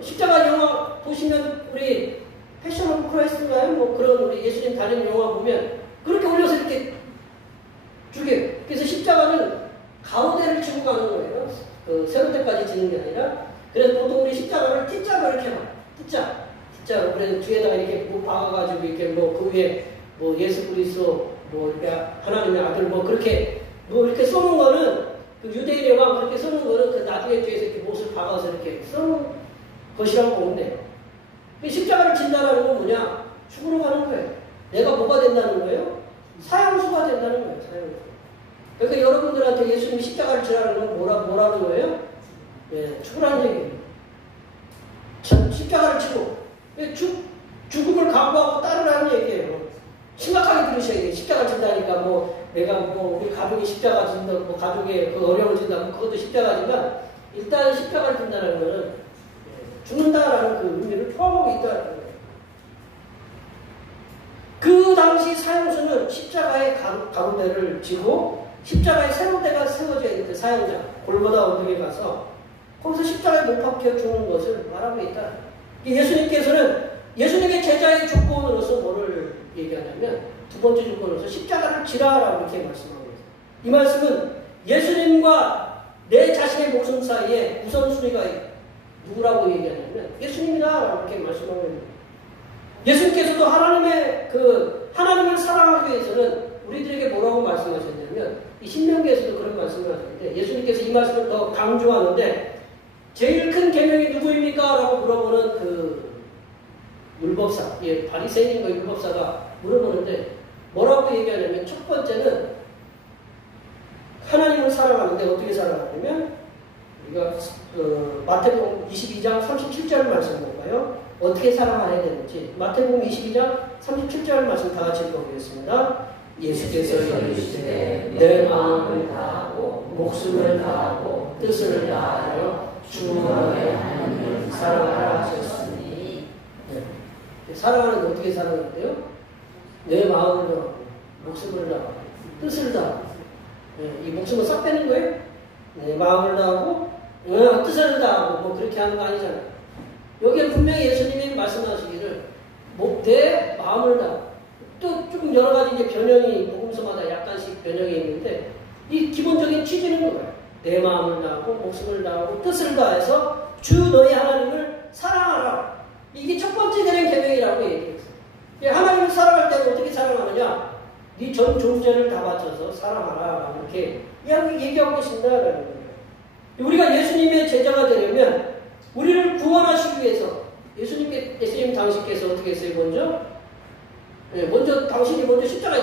십자가 영화 보시면 우리 패션 오브 크라이스트인가요? 뭐 그런 우리 예수님 다니는 영화 보면 그렇게 올려서 이렇게 죽여요. 그래서 십자가는 가운데를 치고 가는 거예요. 세로대까지 지는 게 아니라. 그래서 보통 우리 십자가를 T자로 이렇게 봐. T자로. 그래서 뒤에다가 이렇게 뭐 박아가지고 이렇게 그 위에 예수 그리스도 이렇게 하나님의 아들 그렇게 이렇게 써놓은 거는 유대인의 왕 그렇게 써놓은 거는 나중에 뒤에서 이렇게 못을 박아서 이렇게 써놓은 것이라고 보면 돼요. 십자가를 진다는 건 뭐냐? 죽으러 가는 거예요. 내가 뭐가 된다는 거예요? 사형수가 된다는 거예요. 사형수. 그러니까 여러분들한테 예수님이 십자가를 지라는 건 뭐라는 거예요? 예, 죽으라는 얘기예요. 십자가를 치고 죽음을 각오하고 따르라는 얘기예요. 심각하게 들으셔야 돼요. 십자가 진다니까 내가 우리 가족이 십자가 진다, 가족의 어려움을 진다, 그것도 십자가지만 일단 십자가를 진다는 거는 죽는다라는 의미를 포함하고 있다는 거예요. 그 당시 사형수는 십자가의 가로대를 지고 십자가의 세로대가 세워져야 되는데 사형자 골고다 언덕에 가서 거기서 십자가에 못 박혀 죽는 것을 말하고 있다. 예수님께서는 예수님의 제자의 조건으로서 뭐를 얘기하냐면 두 번째 조건으로서 십자가를 지라라고 이렇게 말씀하고 있어요. 이 말씀은 예수님과 내 자신의 목숨 사이에 우선순위가 누구라고 얘기하냐면 예수님이다라고 이렇게 말씀하고 있는 거예요. 예수님께서도 하나님을 사랑하기 위해서는 우리들에게 뭐라고 말씀하셨냐면 이 신명기에서도 그런 말씀을 하셨는데 예수님께서 이 말씀을 더 강조하는데 제일 큰 계명이 누구입니까? 라고 물어보는 율법사, 바리새인과 율법사가 물어보는데 뭐라고 얘기하냐면 첫 번째는 하나님을 사랑하는데 어떻게 사랑하냐면 우리가 마태복음 22장 37절 말씀 볼까요? 어떻게 사랑해야 되는지 마태복음 22장 37절 말씀 다 같이 읽어보겠습니다. 예수께서 이르시되 내 마음을 다하고 목숨을 다하고 뜻을 다하여 주 너의 하나님을 사랑하라 하셨으니 사랑하는데 어떻게 사랑하는데요? 내 마음을 다하고 목숨을 다하고 뜻을 다하고 이 목숨을 싹 빼는 거예요? 내 마음을 다하고 뜻을 다하고 그렇게 하는 거 아니잖아요. 여기에 분명히 예수님이 말씀하시기를 내 마음을 다하고 또 조금 여러 가지 이제 변형이 복음서마다 약간씩 변형이 있는데 이 기본적인 취지는 뭐예요? 내 마음을 다하고 목숨을 다하고 뜻을 다해서 주 너희 하나님을 사랑하라. 이게 첫 번째 되는 계명이라고 얘기했어요. 하나님을 사랑할 때는 어떻게 사랑하느냐? 네 전 존재를 다 바쳐서 사랑하라. 이렇게 얘기하고 계신다라는 거예요. 우리가 예수님의 제자가 되려면 우리를 구원하시기 위해서 예수님 당신께서 어떻게 했어요? 당신이 먼저 십자가에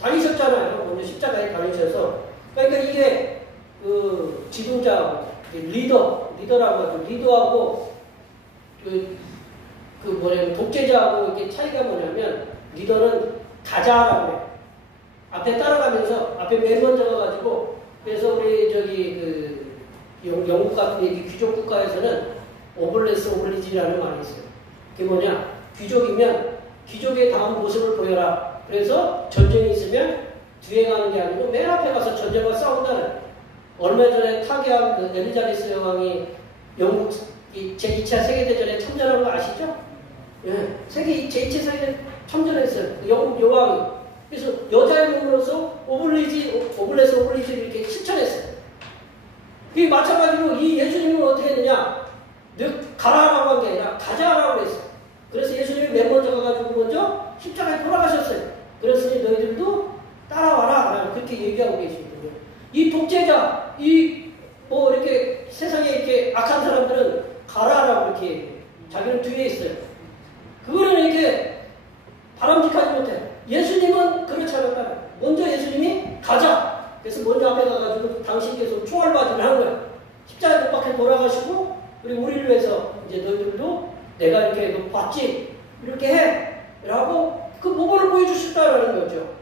달리셨잖아요. 먼저 십자가에 달리셔서 그러니까 이게 지도자 리더라고 하죠. 리더하고 독재자하고 이게 차이가 뭐냐면 리더는 다자라고 해요. 앞에 따라가면서 앞에 맨 먼저 가가지고 그래서 우리 영국 같은 귀족 국가에서는 오블레스 오블리지라는 말이 있어요. 그게 뭐냐? 귀족이면 귀족의 다음 모습을 보여라. 그래서 전쟁이 있으면 뒤에 가는 게 아니고 맨 앞에 가서 전쟁과 싸운다는. 얼마 전에 타계한 엘리자베스 여왕이 영국 제2차 세계대전에 참전한 거 아시죠? 예, 제2차 세계대전 참전했어요. 영국 여왕이. 그래서 여자의 몸으로서 오블레스 오블리지를 이렇게 실천했어요. 이 마찬가지로 이 예수님은 어떻게 했느냐? 너 가라라고 한 게 아니라 가자라고 했어요. 그래서 예수님이 맨 먼저 가가지고 먼저 십자가에 돌아가셨어요. 그랬으니 너희들도 따라와라. 그렇게 얘기하고 계시거든요. 이 독재자, 뭐 이렇게 세상에 이렇게 악한 사람들은 가라라고 이렇게 얘기해요. 자기는 뒤에 있어요. 그거는 이렇게 바람직하지 못해. 예수님은 그렇지 않았다. 먼저 예수님이 가자. 그래서 먼저 앞에 가가지고 당신께서 총알바지를 한 거야. 십자가에 못 박혀 돌아가시고, 그리고 우리를 위해서 이제 너희들도 내가 이렇게 봤지? 이렇게 해. 라고 그 모범을 보여주셨다라는 거죠.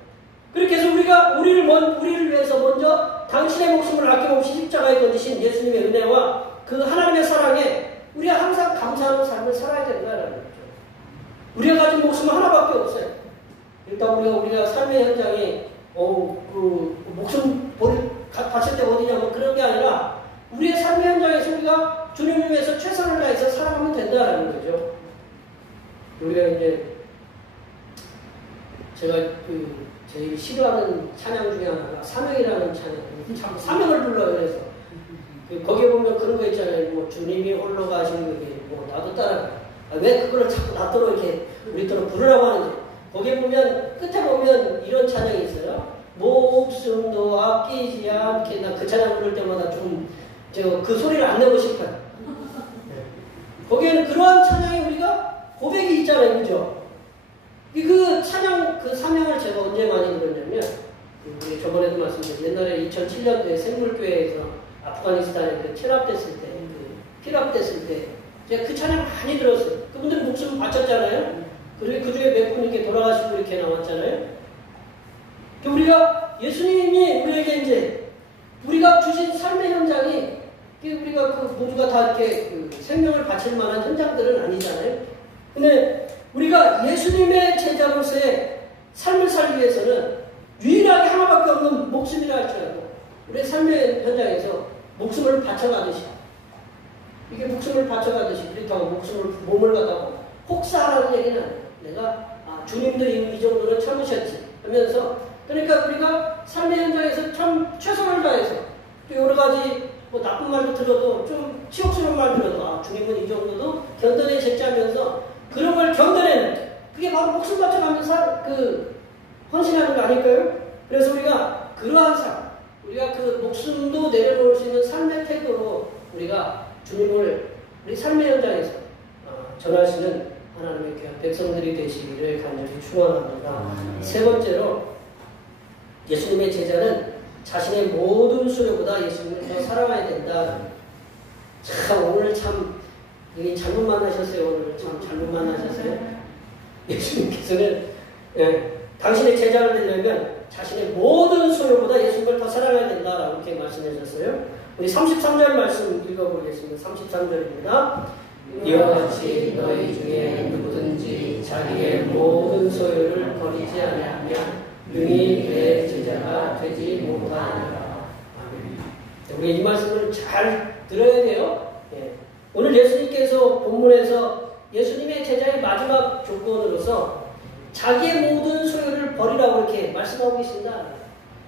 그렇게 해서 우리를 위해서 먼저 당신의 목숨을 아낌없이 십자가에 던지신 예수님의 은혜와 그 하나님의 사랑에 우리가 항상 감사하는 삶을 살아야 된다는 거죠. 우리가 가진 목숨은 하나밖에 없어요. 일단 우리가 삶의 현장에 목숨 바칠 때 어디냐면 그런 게 아니라 우리의 삶의 현장에서 우리가 주님을 위해서 최선을 다해서 살아가면 된다는 거죠. 우리가 이제 제가 제일 싫어하는 찬양 중에 하나가 사명이라는 찬양. 참 사명을 불러요. 그래서 거기에 보면 그런 거 있잖아요. 뭐 주님이 홀로 가시는 거기 뭐 나도 따라가. 왜 그거를 자꾸 나더러 이렇게 우리더러 부르라고 하는지. 거기에 보면 끝에 보면 이런 찬양이 있어요. 목숨도 아끼지 않게. 나 그 찬양 부를 때마다 좀 그 소리를 안 내고 싶어요. 거기에는 그러한 찬양이 우리가 고백이 있잖아요. 그죠? 그 찬양, 그 사명을 제가 언제 많이 들었냐면, 우리 저번에도 말씀드렸죠. 옛날에 2007년도에 생물교회에서 아프가니스탄에 피랍됐을 때, 제가 그 찬양 많이 들었어요. 그분들은 목숨 바쳤잖아요. 그리고 그 중에 몇 분 이렇게 돌아가시고 이렇게 나왔잖아요. 우리가, 예수님이 우리에게 이제, 우리가 주신 삶의 현장이, 우리가 모두가 다 이렇게 생명을 바칠 만한 현장들은 아니잖아요. 근데 우리가 예수님의 제자로서의 삶을 살기 위해서는 유일하게 하나밖에 없는 목숨이라 할지라도 우리의 삶의 현장에서 목숨을 바쳐가듯이, 이게 목숨을 바쳐가듯이, 그렇다고 몸을 갖다가 혹사하라는 얘기는 아니에요. 내가 주님도 이 정도는 참으셨지 하면서, 그러니까 우리가 삶의 현장에서 참 최선을 다해서 또 여러 가지 뭐 나쁜 말도 들어도 좀 치욕스러운 말 들어도 주님은 이 정도도 견뎌내셨지 하면서 그런 걸 견뎌내는, 그게 바로 목숨 바쳐가면서 헌신하는 거 아닐까요? 그래서 우리가 그러한 삶, 우리가 그 목숨도 내려놓을 수 있는 삶의 태도로 우리가 주님을 우리 삶의 현장에서 전하시는 하나님의 귀한 백성들이 되시기를 간절히 축원합니다. 세 번째로, 예수님의 제자는 자신의 모든 소유보다 예수님을 더 사랑해야 된다. 참 오늘 참 여기 잘못 만나셨어요. 오늘 참 잘못 만나셨어요. 예수님께서는 당신의 제자를 되려면 자신의 모든 소유보다 예수님을 더 사랑해야 된다라고 이렇게 말씀하셨어요. 우리 33절 말씀 읽어보겠습니다. 33절입니다. 이와 같이 너희 중에 누구든지 자기의 모든 소유를 버리지 아니하면 능히 내 제자가 되지 못하리라. 우리 이 말씀을 잘 들어야 돼요. 오늘 예수님께서 본문에서 예수님의 제자의 마지막 조건으로서 자기의 모든 소유를 버리라고 이렇게 말씀하고 계신다.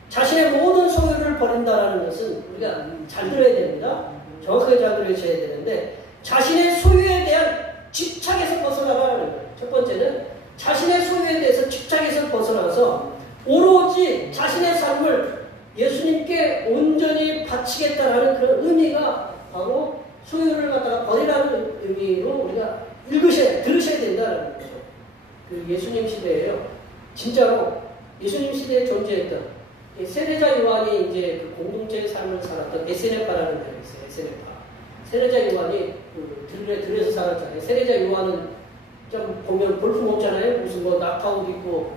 자신의 모든 소유를 버린다라는 것은 우리가 잘 들어야 됩니다. 정확하게 잘 들으셔야 되는데, 자신의 소유에 대한 집착에서 벗어나라는 거예요. 첫 번째는 자신의 소유에 대해서 집착에서 벗어나서 오로지 자신의 삶을 예수님께 온전히 바치겠다라는 그런 의미가 바로 소유를 갖다가 버리라는 의미로 우리가 들으셔야 된다는 거죠. 그 예수님 시대에요. 진짜로 예수님 시대에 존재했던 세례자 요한이 이제 그 공동체의 삶을 살았던 에세네파라는 데가 있어요. 에세네파. 세례자 요한이 들에서 살았잖아요. 세례자 요한은 좀 보면 볼품 없잖아요. 무슨 뭐 낙타옷 입고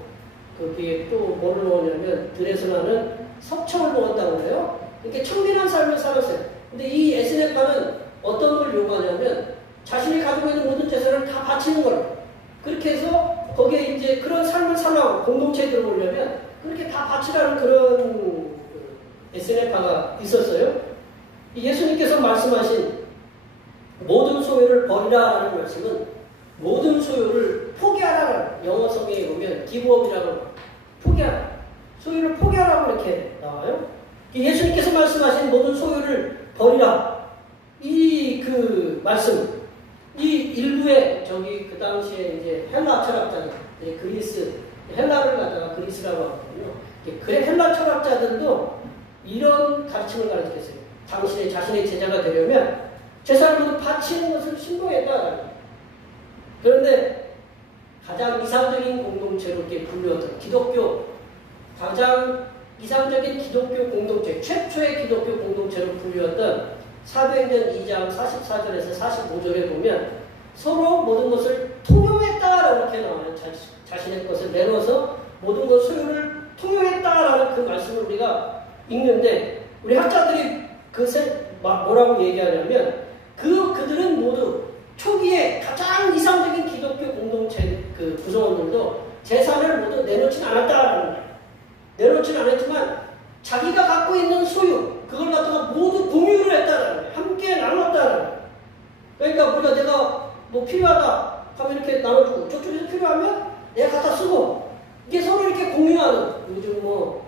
거기에 또 뭐를 먹었냐면 들에서 나는 석청을 먹었다고 그래요. 이렇게 청빈한 삶을 살았어요. 근데 이 에스네파는 어떤 걸 요구하냐면 자신이 가지고 있는 모든 재산을 다 바치는 거예요. 그렇게 해서 거기에 이제 그런 삶을 살라고 공동체에 들어오려면 그렇게 다 바치라는 그런 에스네파가 있었어요. 예수님께서 말씀하신 모든 소유를 버리라라는 말씀은 모든 소유를 포기하라는, 영어 성경에 보면 기브업이라고 포기하라, 소유를 포기하라고 이렇게 나와요. 예수님께서 말씀하신 모든 소유를 버리라. 이 그 말씀, 이 일부의 그 당시에 이제 헬라 철학자들, 그리스, 헬라를 갖다가 그리스라고 하거든요. 그래 헬라 철학자들도 이런 가르침을 가르쳤어요. 당신의 자신의 제자가 되려면 제사를 모두 바치는 것을 신봉했다. 그런데 가장 이상적인 공동체로 이렇게 불렸던 기독교, 가장 이상적인 기독교 공동체, 최초의 기독교 공동체로 불렸던 사도행전 2장 44절에서 45절에 보면 서로 모든 것을 통용했다라고 이렇게 나와요. 자신의 것을 내놓아서 모든 것 소유를 통용했다라는 그 말씀을 우리가 읽는데, 우리 학자들이 뭐라고 얘기하냐면 그들은 모두 초기에 가장 이상적인 기독교 공동체 그 구성원들도 재산을 모두 내놓지는 않았다라는 거예요. 내놓지는 않았지만 자기가 갖고 있는 소유, 그걸 갖다가 모두 공유를 했다라는 거예요. 함께 나눴다라는 거예요. 그러니까 우리가 내가 뭐 필요하다 하면 이렇게 나눠주고, 저쪽에서 필요하면 내가 갖다 쓰고, 이게 서로 이렇게 공유하는, 요즘 뭐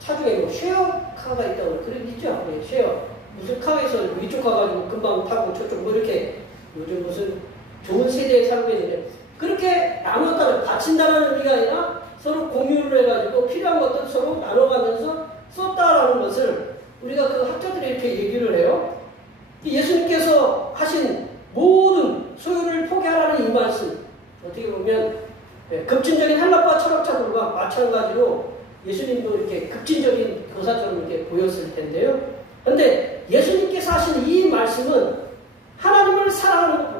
차 중에 뭐 쉐어카가 있다고 그런 게 있죠? 네, 쉐어. 무슨 카에서 위쪽 가가지고 금방 타고 저쪽 뭐 이렇게, 요즘 무슨 좋은 세대에 살고 있는데, 그렇게 나눴다는, 바친다는 의미가 아니라 서로 공유를 해가지고 필요한 것들 서로 나눠가면서 썼다라는 것을 우리가 그 학자들이 이렇게 얘기를 해요. 예수님께서 하신 모든 소유를 포기하라는 이 말씀, 어떻게 보면 급진적인 헬라파 철학자들과 마찬가지로 예수님도 이렇게 급진적인 교사처럼 이렇게 보였을 텐데요. 그런데 예수님께서 하신 이 말씀은 하나님을 사랑하는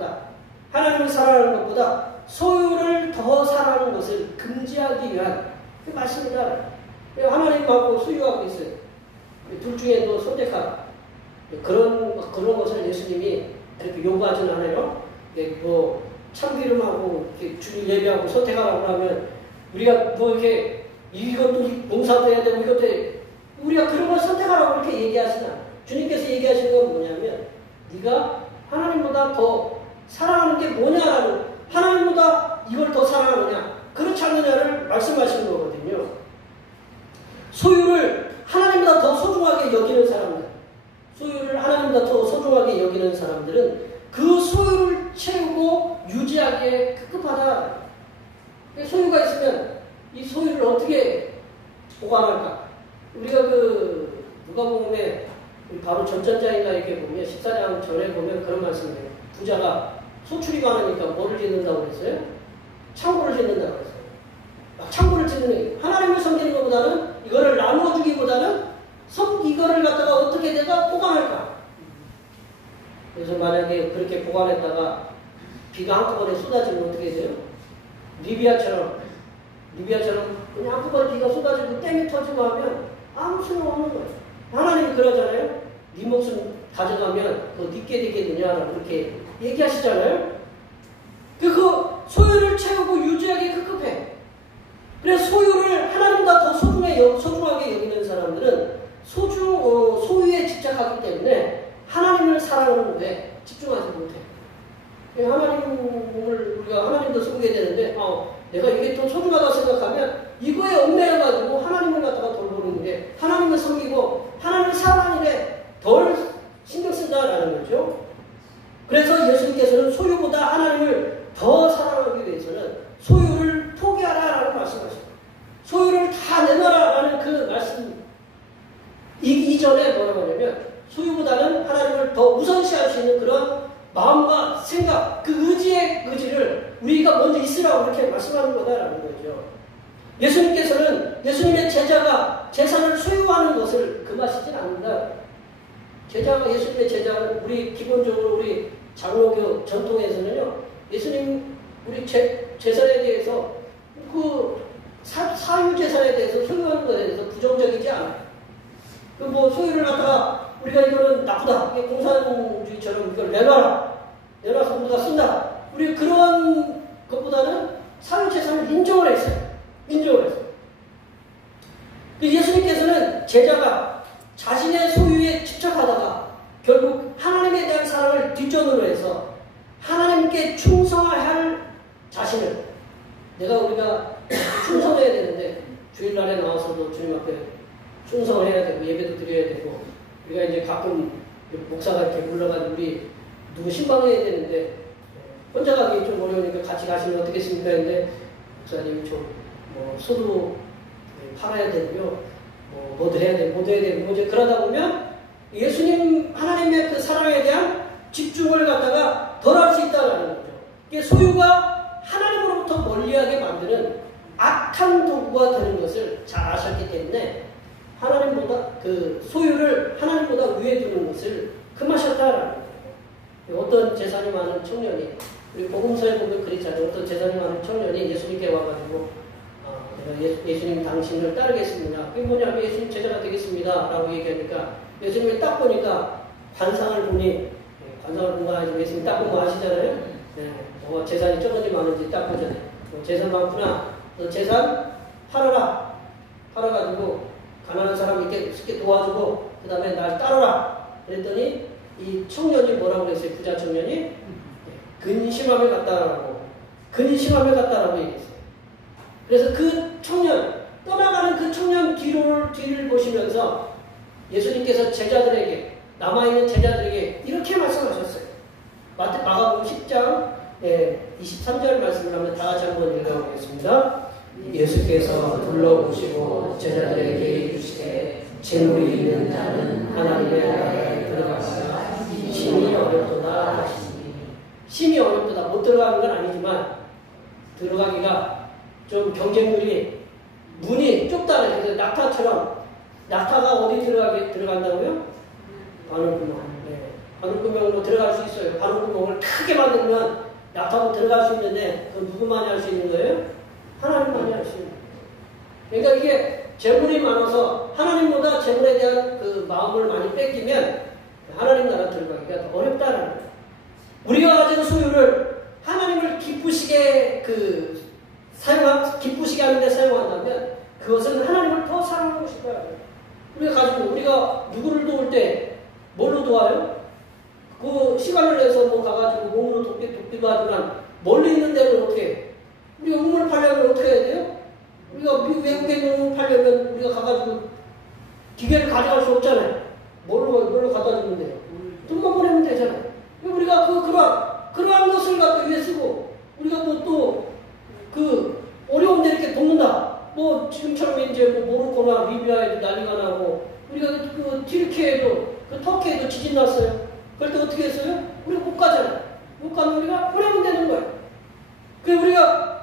것보다 소유를 더 사랑하는 것을 금지하기 위한 그 말씀이다. 하나님하고 소유하고 있어요. 둘 중에 너 선택하라. 그런 것을 예수님이 그렇게 요구하지는 않아요. 뭐 참기름하고 주님 예배하고 선택하라고 하면 우리가 뭐 이렇게 이것도 봉사도 해야 되고 이것도 우리가 그런 걸 선택하라고 이렇게 얘기하시나. 주님께서 얘기하시는 건 뭐냐면 네가 하나님보다 더 사랑하는 게 뭐냐라는, 하나님보다 이걸 더 사랑하느냐 그렇지 않느냐를 말씀하시는 거거든요. 소유를 하나님보다 더 소중하게 여기는 사람들, 소유를 하나님보다 더 소중하게 여기는 사람들은 그 소유를 채우고 유지하기에 급급하다. 소유가 있으면 이 소유를 어떻게 보관할까? 우리가 그 누가복음에 바로 전전자인가에게 보면 14장 전에 보면 그런 말씀이에요. 부자가 소출이 많으니까 뭐를 짓는다고 그랬어요? 창고를 짓는다고 그랬어요. 창고를 짓는, 하나님을 섬기는 것보다는 이거를 나누어주기보다는 이거를 갖다가 어떻게 내가 보관할까? 그래서 만약에 그렇게 보관했다가 비가 한꺼번에 쏟아지면 어떻게 돼요? 리비아처럼 그냥 한꺼번에 비가 쏟아지고 댐이 터지고 하면 아무 소용 없는 거예요. 하나님이 그러잖아요. 네 목숨 가져가면 그거 니께 되겠느냐라고 그렇게 얘기하시잖아요. 그 소유를 채우고 유지하기 급급해. 그래서 소유를 하나님보다 더 소중하게 여기는 사람들은 소유에 집착하기 때문에 하나님을 사랑하는 거에 집중하지 못해. 우리가 하나님도 섬기게 되는데, 내가 이게 더 소중하다 생각하면 이거에 얽매여가지고 하나님을 갖다가 돌보는 게, 하나님을 섬기고 하나님을 사랑하는 데 덜 신경 쓴다라는 거죠. 그래서 예수님께서는 소유보다 하나님을 더 사랑하기 위해서는 소유를 포기하라라는 말씀하십니다. 소유를 다 내놔라라는 그 말씀 이전에 뭐라고 하냐면 소유보다는 하나님을 더 우선시할 수 있는 그런 마음과 생각, 그 의지를 우리가 먼저 있으라고 이렇게 말씀하는 거다라는 거죠. 예수님께서는 예수님의 제자가 재산을 소유하는 것을 금하시진 않는다. 예수님의 제자는 기본적으로 우리 장로교 전통에서는요, 예수님 우리 재산에 대해서 그 사유 재산에 대해서 소유하는 것에 대해서 부정적이지 않아요. 그 뭐 소유를 갖다가 우리가 이거는 나쁘다, 이게 공산주의처럼 이걸 내놔서 우리가 쓴다. 우리 그런 것보다는 사유 재산을 인정을 했어요. 예수님께서는 제자가 자신의 소유에 집착하다가 결국 하나님에 대한 사랑을 뒷전으로 해서 하나님께 충성할 자신을, 우리가 충성해야 되는데 주일날에 나와서도 주님 앞에 충성을 해야 되고 예배도 드려야 되고, 우리가 이제 가끔 목사가 이렇게 불러가지고 우리 누구 신방해야 되는데 혼자 가기 좀 어려우니까 같이 가시면 어떻겠습니까? 했는데 목사님이 좀뭐 소도 팔아야 되고요. 뭐도 해야 되고 뭐도 해야 되고 이제 그러다 보면 예수님 하나님의 그 사랑에 대한 집중을 갖다가 덜 할 수 있다는 거죠. 이게 소유가 하나님으로부터 멀리하게 만드는 악한 도구가 되는 것을 잘 아셨기 때문에 하나님보다 그 소유를 하나님보다 위에 두는 것을 금하셨다라는 거예요. 어떤 재산이 많은 청년이 우리 복음서에 보면 그렇잖아요. 어떤 재산이 많은 청년이 예수님께 와가지고 내가 예수님 당신을 따르겠습니다. 그게 뭐냐면 예수님 제자가 되겠습니다. 라고 얘기하니까 예수님이 딱 보니까 관상을 보니 관상을 본 거 아니지만 예수님 딱 본 거 아시잖아요. 네. 재산이 적은지 많은지 딱 보잖아요. 재산 많구나. 너 재산 팔아라. 팔아가지고 가난한 사람 이렇게 도와주고 그 다음에 날 따르라. 그랬더니 이 청년이 뭐라고 그랬어요? 부자 청년이 근심함에 갔다라고 얘기했어요. 그래서 그 청년 떠나가는 그 청년 뒤를 보시면서 예수님께서 제자들에게 남아있는 제자들에게 이렇게 말씀하셨어요. 마가복음 10장 23절 말씀을 한번 다 같이 한번 읽어보겠습니다. 예수께서 둘러보시고 제자들에게 이르시되 재물이 있는 자는 하나님의 나라에 들어가시라. 심히 어렵도다 하시니. 심히 어렵도다. 못 들어가는 건 아니지만 들어가기가 좀 경쟁률이 문이 좁다는 그래서 낙타처럼 낙타가 어디 들어간다고요? 바늘구멍. 바늘구멍으로 들어갈 수 있어요. 바늘구멍을 크게 만들면 낙타도 들어갈 수 있는데 그건 누구만이 할 수 있는 거예요? 하나님만이 할 수 있는 거예요. 그러니까 이게 재물이 많아서 하나님보다 재물에 대한 그 마음을 많이 뺏기면 하나님 나라 들어가기가 더 어렵다는 거예요. 우리가 가진 소유를 하나님을 기쁘시게 기쁘시게 하는 데 사용한다면 그것은 하나님을 더 사랑하는 것이다. 우리가 누구를 도울 때 뭘로 도와요? 그 시간을 내서 뭐 가가지고 몸으로 돕기도 하지만 멀리 있는 데는 어떻게 해요? 우리가 우물 팔려면 어떻게 해야 돼요? 우리가 외국에 우물 팔려면 우리가 가가지고 기계를 가져갈 수 없잖아요. 뭘로 갖다 주면 돼요? 돈만 보내면 되잖아요. 우리가 그러한 것을 갖다 위해 쓰고 우리가 그 어려운 데 이렇게 돕는다. 뭐 지금처럼 이제 모로코나 리비아에도 난리가 나고 우리가 그 튀르키예에도 그 터키에도 지진 났어요. 그럴 때 어떻게 했어요? 우리가 못 가잖아요. 못 가면 우리가 보내면 되는 거예요. 우리가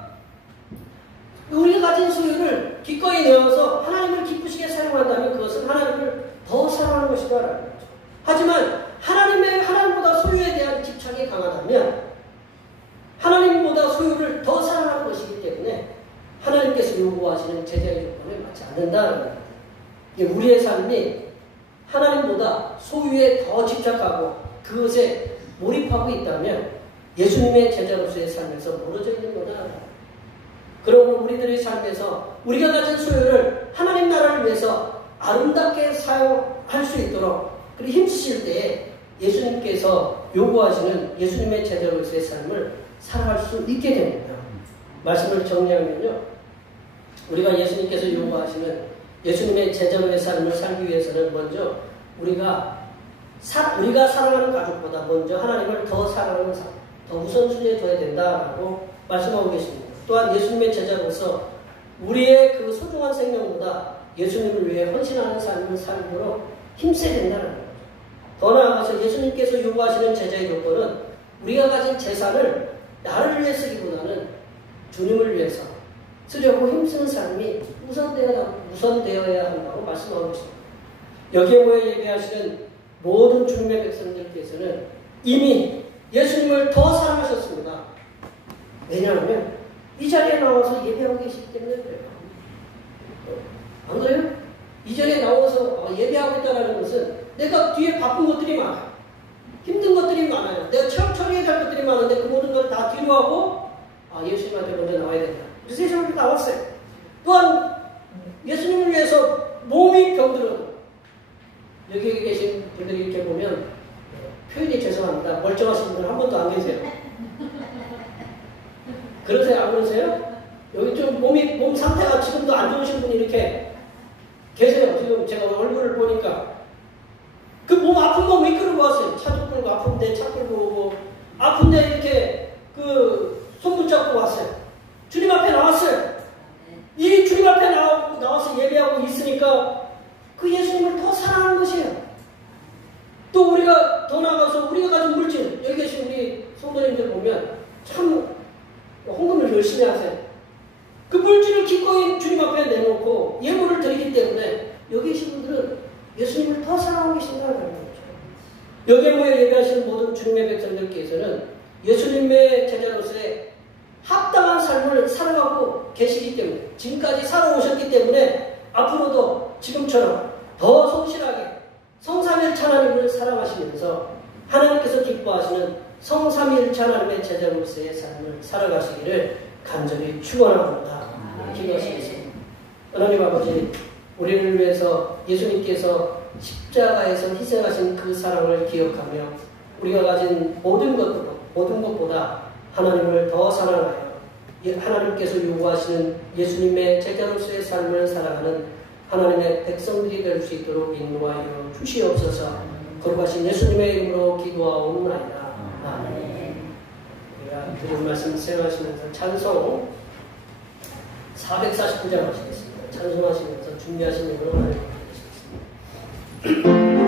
가진 소유를 기꺼이 내어서 하나님을 기쁘시게 사용한다면 그것은 하나님을 더 사랑하는 것이다라는 거죠. 하지만 하나님보다 소유에 대한 집착이 강하다면 하나님보다 소유를 더 사랑하는 것이기 때문에 하나님께서 요구하시는 제자의 조건에 맞지 않는다는 거예요. 우리의 삶이 하나님보다 소유에 더 집착하고 그것에 몰입하고 있다면 예수님의 제자로서의 삶에서 멀어져 있는 거다. 그러므로 우리들의 삶에서 우리가 가진 소유를 하나님 나라를 위해서 아름답게 사용할 수 있도록 그리고 힘쓰실 때에 예수님께서 요구하시는 예수님의 제자로서의 삶을 살아갈 수 있게 됩니다. 말씀을 정리하면요. 우리가 예수님께서 요구하시는 예수님의 제자로의 삶을 살기 위해서는 먼저 우리가 사랑하는 가족보다 먼저 하나님을 더 사랑하는 삶, 더 우선순위에 둬야 된다라고 말씀하고 계십니다. 또한 예수님의 제자로서 우리의 그 소중한 생명보다 예수님을 위해 헌신하는 삶을 살도록 힘써야 된다는 거죠. 더 나아가서 예수님께서 요구하시는 제자의 요건은 우리가 가진 재산을 나를 위해 쓰기보다는 주님을 위해서 쓰려고 힘쓰는 삶이 우선되어야 한다고 말씀하고 있습니다. 여기에 모여 예배하시는 모든 주님의 백성들께서는 이미 예수님을 더 사랑하셨습니다. 왜냐하면 이 자리에 나와서 예배하고 계시기 때문에 그래요. 안 그래요? 이 자리에 나와서 예배하고 있다는 것은 내가 뒤에 바쁜 것들이 많아요. 힘든 것들이 많아요. 내가 처리해야 할 것들이 많은데 그 모든 걸 다 뒤로 하고 예수님한테 먼저 나와야 된다. 그래서 예수님한테 나왔어요. 또한 예수님을 위해서 몸이 병들어도 여기 계신 분들이 이렇게 보면 표현이 죄송합니다. 멀쩡하신 분은 한 번도 안 계세요. 그러세요? 안 그러세요? 여기 좀 몸 상태가 지금도 안 좋으신 분이 이렇게 계세요. 지금 제가 얼굴을 보니까 그 몸 아픈 몸 이끌고 왔어요. 차도 끌고 아픈데 차 끌고 오고 아픈데 이렇게 그 손 붙잡고 왔어요. 주님 앞에 나왔어요. 이 주님 앞에 나와서 예배하고 있으니까 그 예수님을 더 사랑하는 것이에요. 또 우리가 더 나아가서 우리가 가진 물질, 여기 계신 우리 성도님들 보면 참 헌금을 열심히 하세요. 그 물질을 기꺼이 주님 앞에 내놓고 예물을 드리기 때문에 여기 계신 분들은 예수님을 더 사랑하고 계신다는 거죠. 여기에 모여 예배하시는 모든 주님의 백성들께서는 예수님의 제자로서의 합당한 삶을 살아가고 계시기 때문에, 지금까지 살아오셨기 때문에 앞으로도 지금처럼 더 성실하게 성삼일체 하나님을 사랑하시면서 하나님께서 기뻐하시는 성삼일체 하나님의 제자로서의 삶을 살아가시기를 간절히 축원합니다. 기도하시겠습니다. 하나님 아버지, 우리를 위해서 예수님께서 십자가에서 희생하신 그 사랑을 기억하며 우리가 가진 모든 것보다 하나님을 더 사랑하여 하나님께서 요구하시는 예수님의 제자로서의 삶을 살아가는 하나님의 백성들이 될 수 있도록 인도하여 주시옵소서. 거룩하신 예수님의 이름으로 기도하옵나이다. 아멘. 우리가 드린 말씀 생각하시면서 찬송 449장 하시겠습니다. 찬송하시면서 준비하신 이름으로 하나님 드리겠습니다.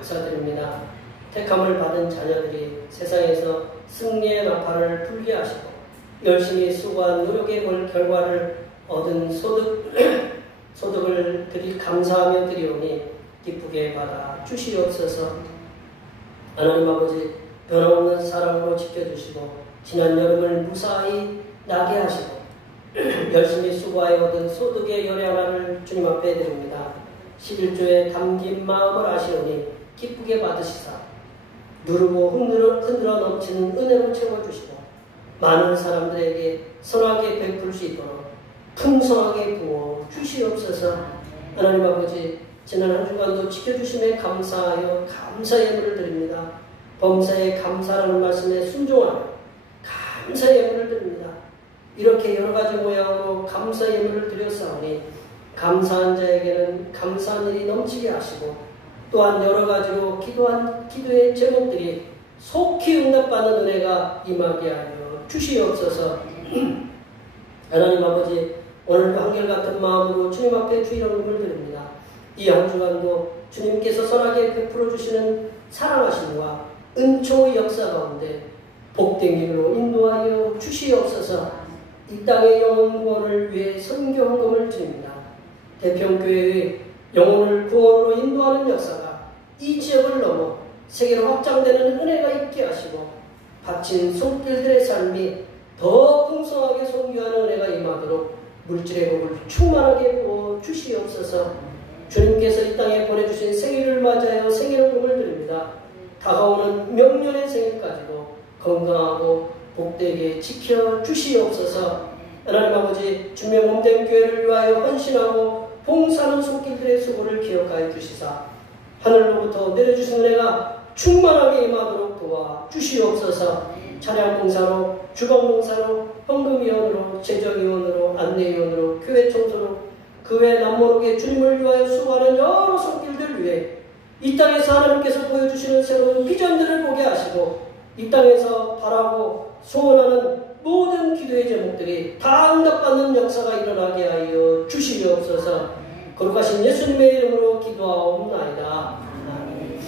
감사드립니다. 택함을 받은 자녀들이 세상에서 승리의 나팔을 불게 하시고 열심히 수고한 노력의 결과를 얻은 소득을 드리 감사하며 드리오니 기쁘게 받아 주시옵소서. 하나님 아버지, 변함없는 사랑으로 지켜주시고 지난 여름을 무사히 나게 하시고 열심히 수고하여 얻은 소득의 열의 하나를 주님 앞에 드립니다. 11조에 담긴 마음을 아시오니 기쁘게 받으시사 누르고 흔들어 넘치는 은혜로 채워주시고 많은 사람들에게 선하게 베풀 수 있도록 풍성하게 부어 주시옵소서. 하나님 아버지, 지난 한 주간도 지켜주심에 감사하여 감사의 예물을 드립니다. 범사에 감사라는 말씀에 순종하여 감사의 예물을 드립니다. 이렇게 여러 가지 모양으로 감사의 예물을 드렸사오니 감사한 자에게는 감사한 일이 넘치게 하시고 또한 여러 가지로 기도의 제목들이 속히 응답받는 은혜가 임하게 하여 주시옵소서. 하나님 아버지, 오늘도 한결같은 마음으로 주님 앞에 주 이름을 드립니다. 이 한 주간도 주님께서 선하게 베풀어 주시는 사랑하심과 은총의 역사 가운데 복된 길로 인도하여 주시옵소서. 이 땅의 영혼 구원을 위해 선교 헌금을 드립니다. 대평교회의 영혼을 구원으로 인도하는 역사가 이 지역을 넘어 세계로 확장되는 은혜가 있게 하시고 바친 손길들의 삶이 더 풍성하게 선교하는 은혜가 임하도록 물질의 복을 충만하게 부어 주시옵소서. 주님께서 이 땅에 보내주신 생일을 맞아요 생일헌금을 드립니다. 다가오는 명년의 생일까지도 건강하고 복되게 지켜 주시옵소서. 하나님 아버지, 주의 몸된 교회를 위하여 헌신하고 봉사하는 손길들의 수고를 기억하여 주시사 하늘로부터 내려주신 은혜가 충만하게 임하도록 도와 주시옵소서. 차량 봉사로, 주방 봉사로, 헌금위원으로, 재정위원으로, 안내위원으로, 교회 청소로, 그 외 남모르게 주님을 위하여 수고하는 여러 손길들 위해 이 땅에서 하나님께서 보여주시는 새로운 비전들을 보게 하시고 이 땅에서 바라고 소원하는 모든 기도의 제목들이 다 응답받는 역사가 일어나게 하여 주시옵소서. 거룩하신 예수님의 이름으로 기도하옵나이다. 아멘.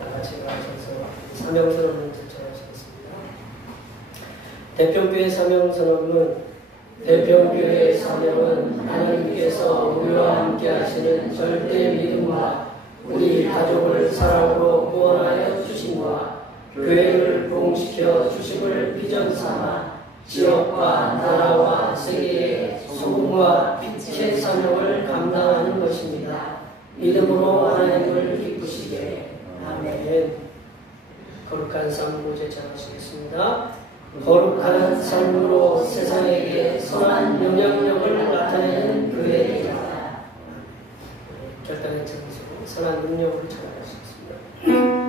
같이 가셔서 사명선언을 제청하시겠습니다. 대평교회 사명선언은 대평교회의 사명은 하나님께서 우리와 함께 하시는 절대 믿음과 우리 가족을 사랑으로 구원하여 주심과 교회를 부흥시켜 주심을 비전 삼아 지역과 나라와 세계의 소금과 빛의 사명을 감당하는 것입니다. 믿음으로 하나님을 기쁘시게. 아멘. 거룩한 삶으로 제청하시겠습니다. 거룩한 삶으로 세상에게 선한 영향력을 나타내는 교회이다. 결단의 정수로 선한 능력을 전할 수 있습니다.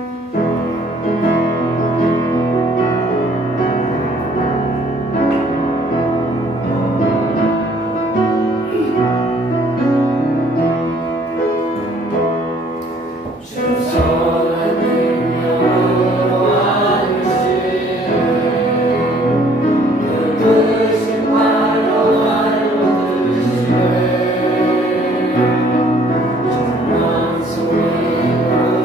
소리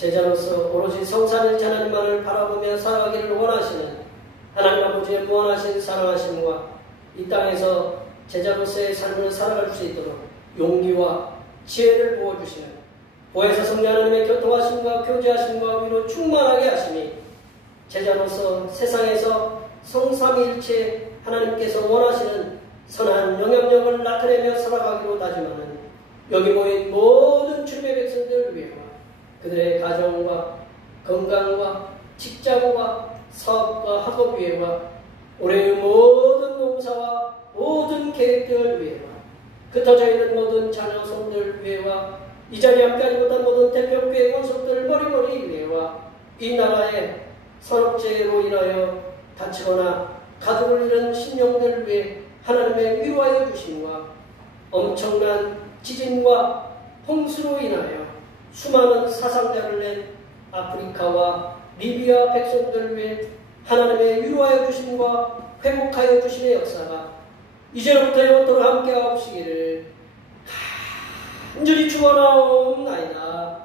제자로서 오로지 성삼일체 하나님만을 바라보며 살아가기를 원하시는 하나님 아버지의 무한하신 사랑하심과 이 땅에서 제자로서의 삶을 살아갈 수 있도록 용기와 지혜를 부어주시는 보혜사 성령 하나님의 교통하심과 교제하심과 위로 충만하게 하심이 제자로서 세상에서 성삼일체 하나님께서 원하시는 선한 영향력을 나타내며 살아가기로 다짐하는 여기 모인 모든 주님의 백성들을 위해 그들의 가정과 건강과 직장과 사업과 학업 위에와 올해의 모든 농사와 모든 계획들을 위해와 흩어져 있는 모든 자녀 손들 위해와 이 자리에 함께하지 못한 모든 대표교회 원속들 머리머리 위해와 이 나라의 산업재해로 인하여 다치거나 가족을 잃은 신령들을 위해 하나님의 위로하여 주심과 엄청난 지진과 홍수로 인하여 수많은 사상자를 낸 아프리카와 리비아 백성들을 위해 하나님의 위로하여 주심과 회복하여 주심의 역사가 이제로부터 영원토록 함께하옵시기를 간절히 축원하옵나이다.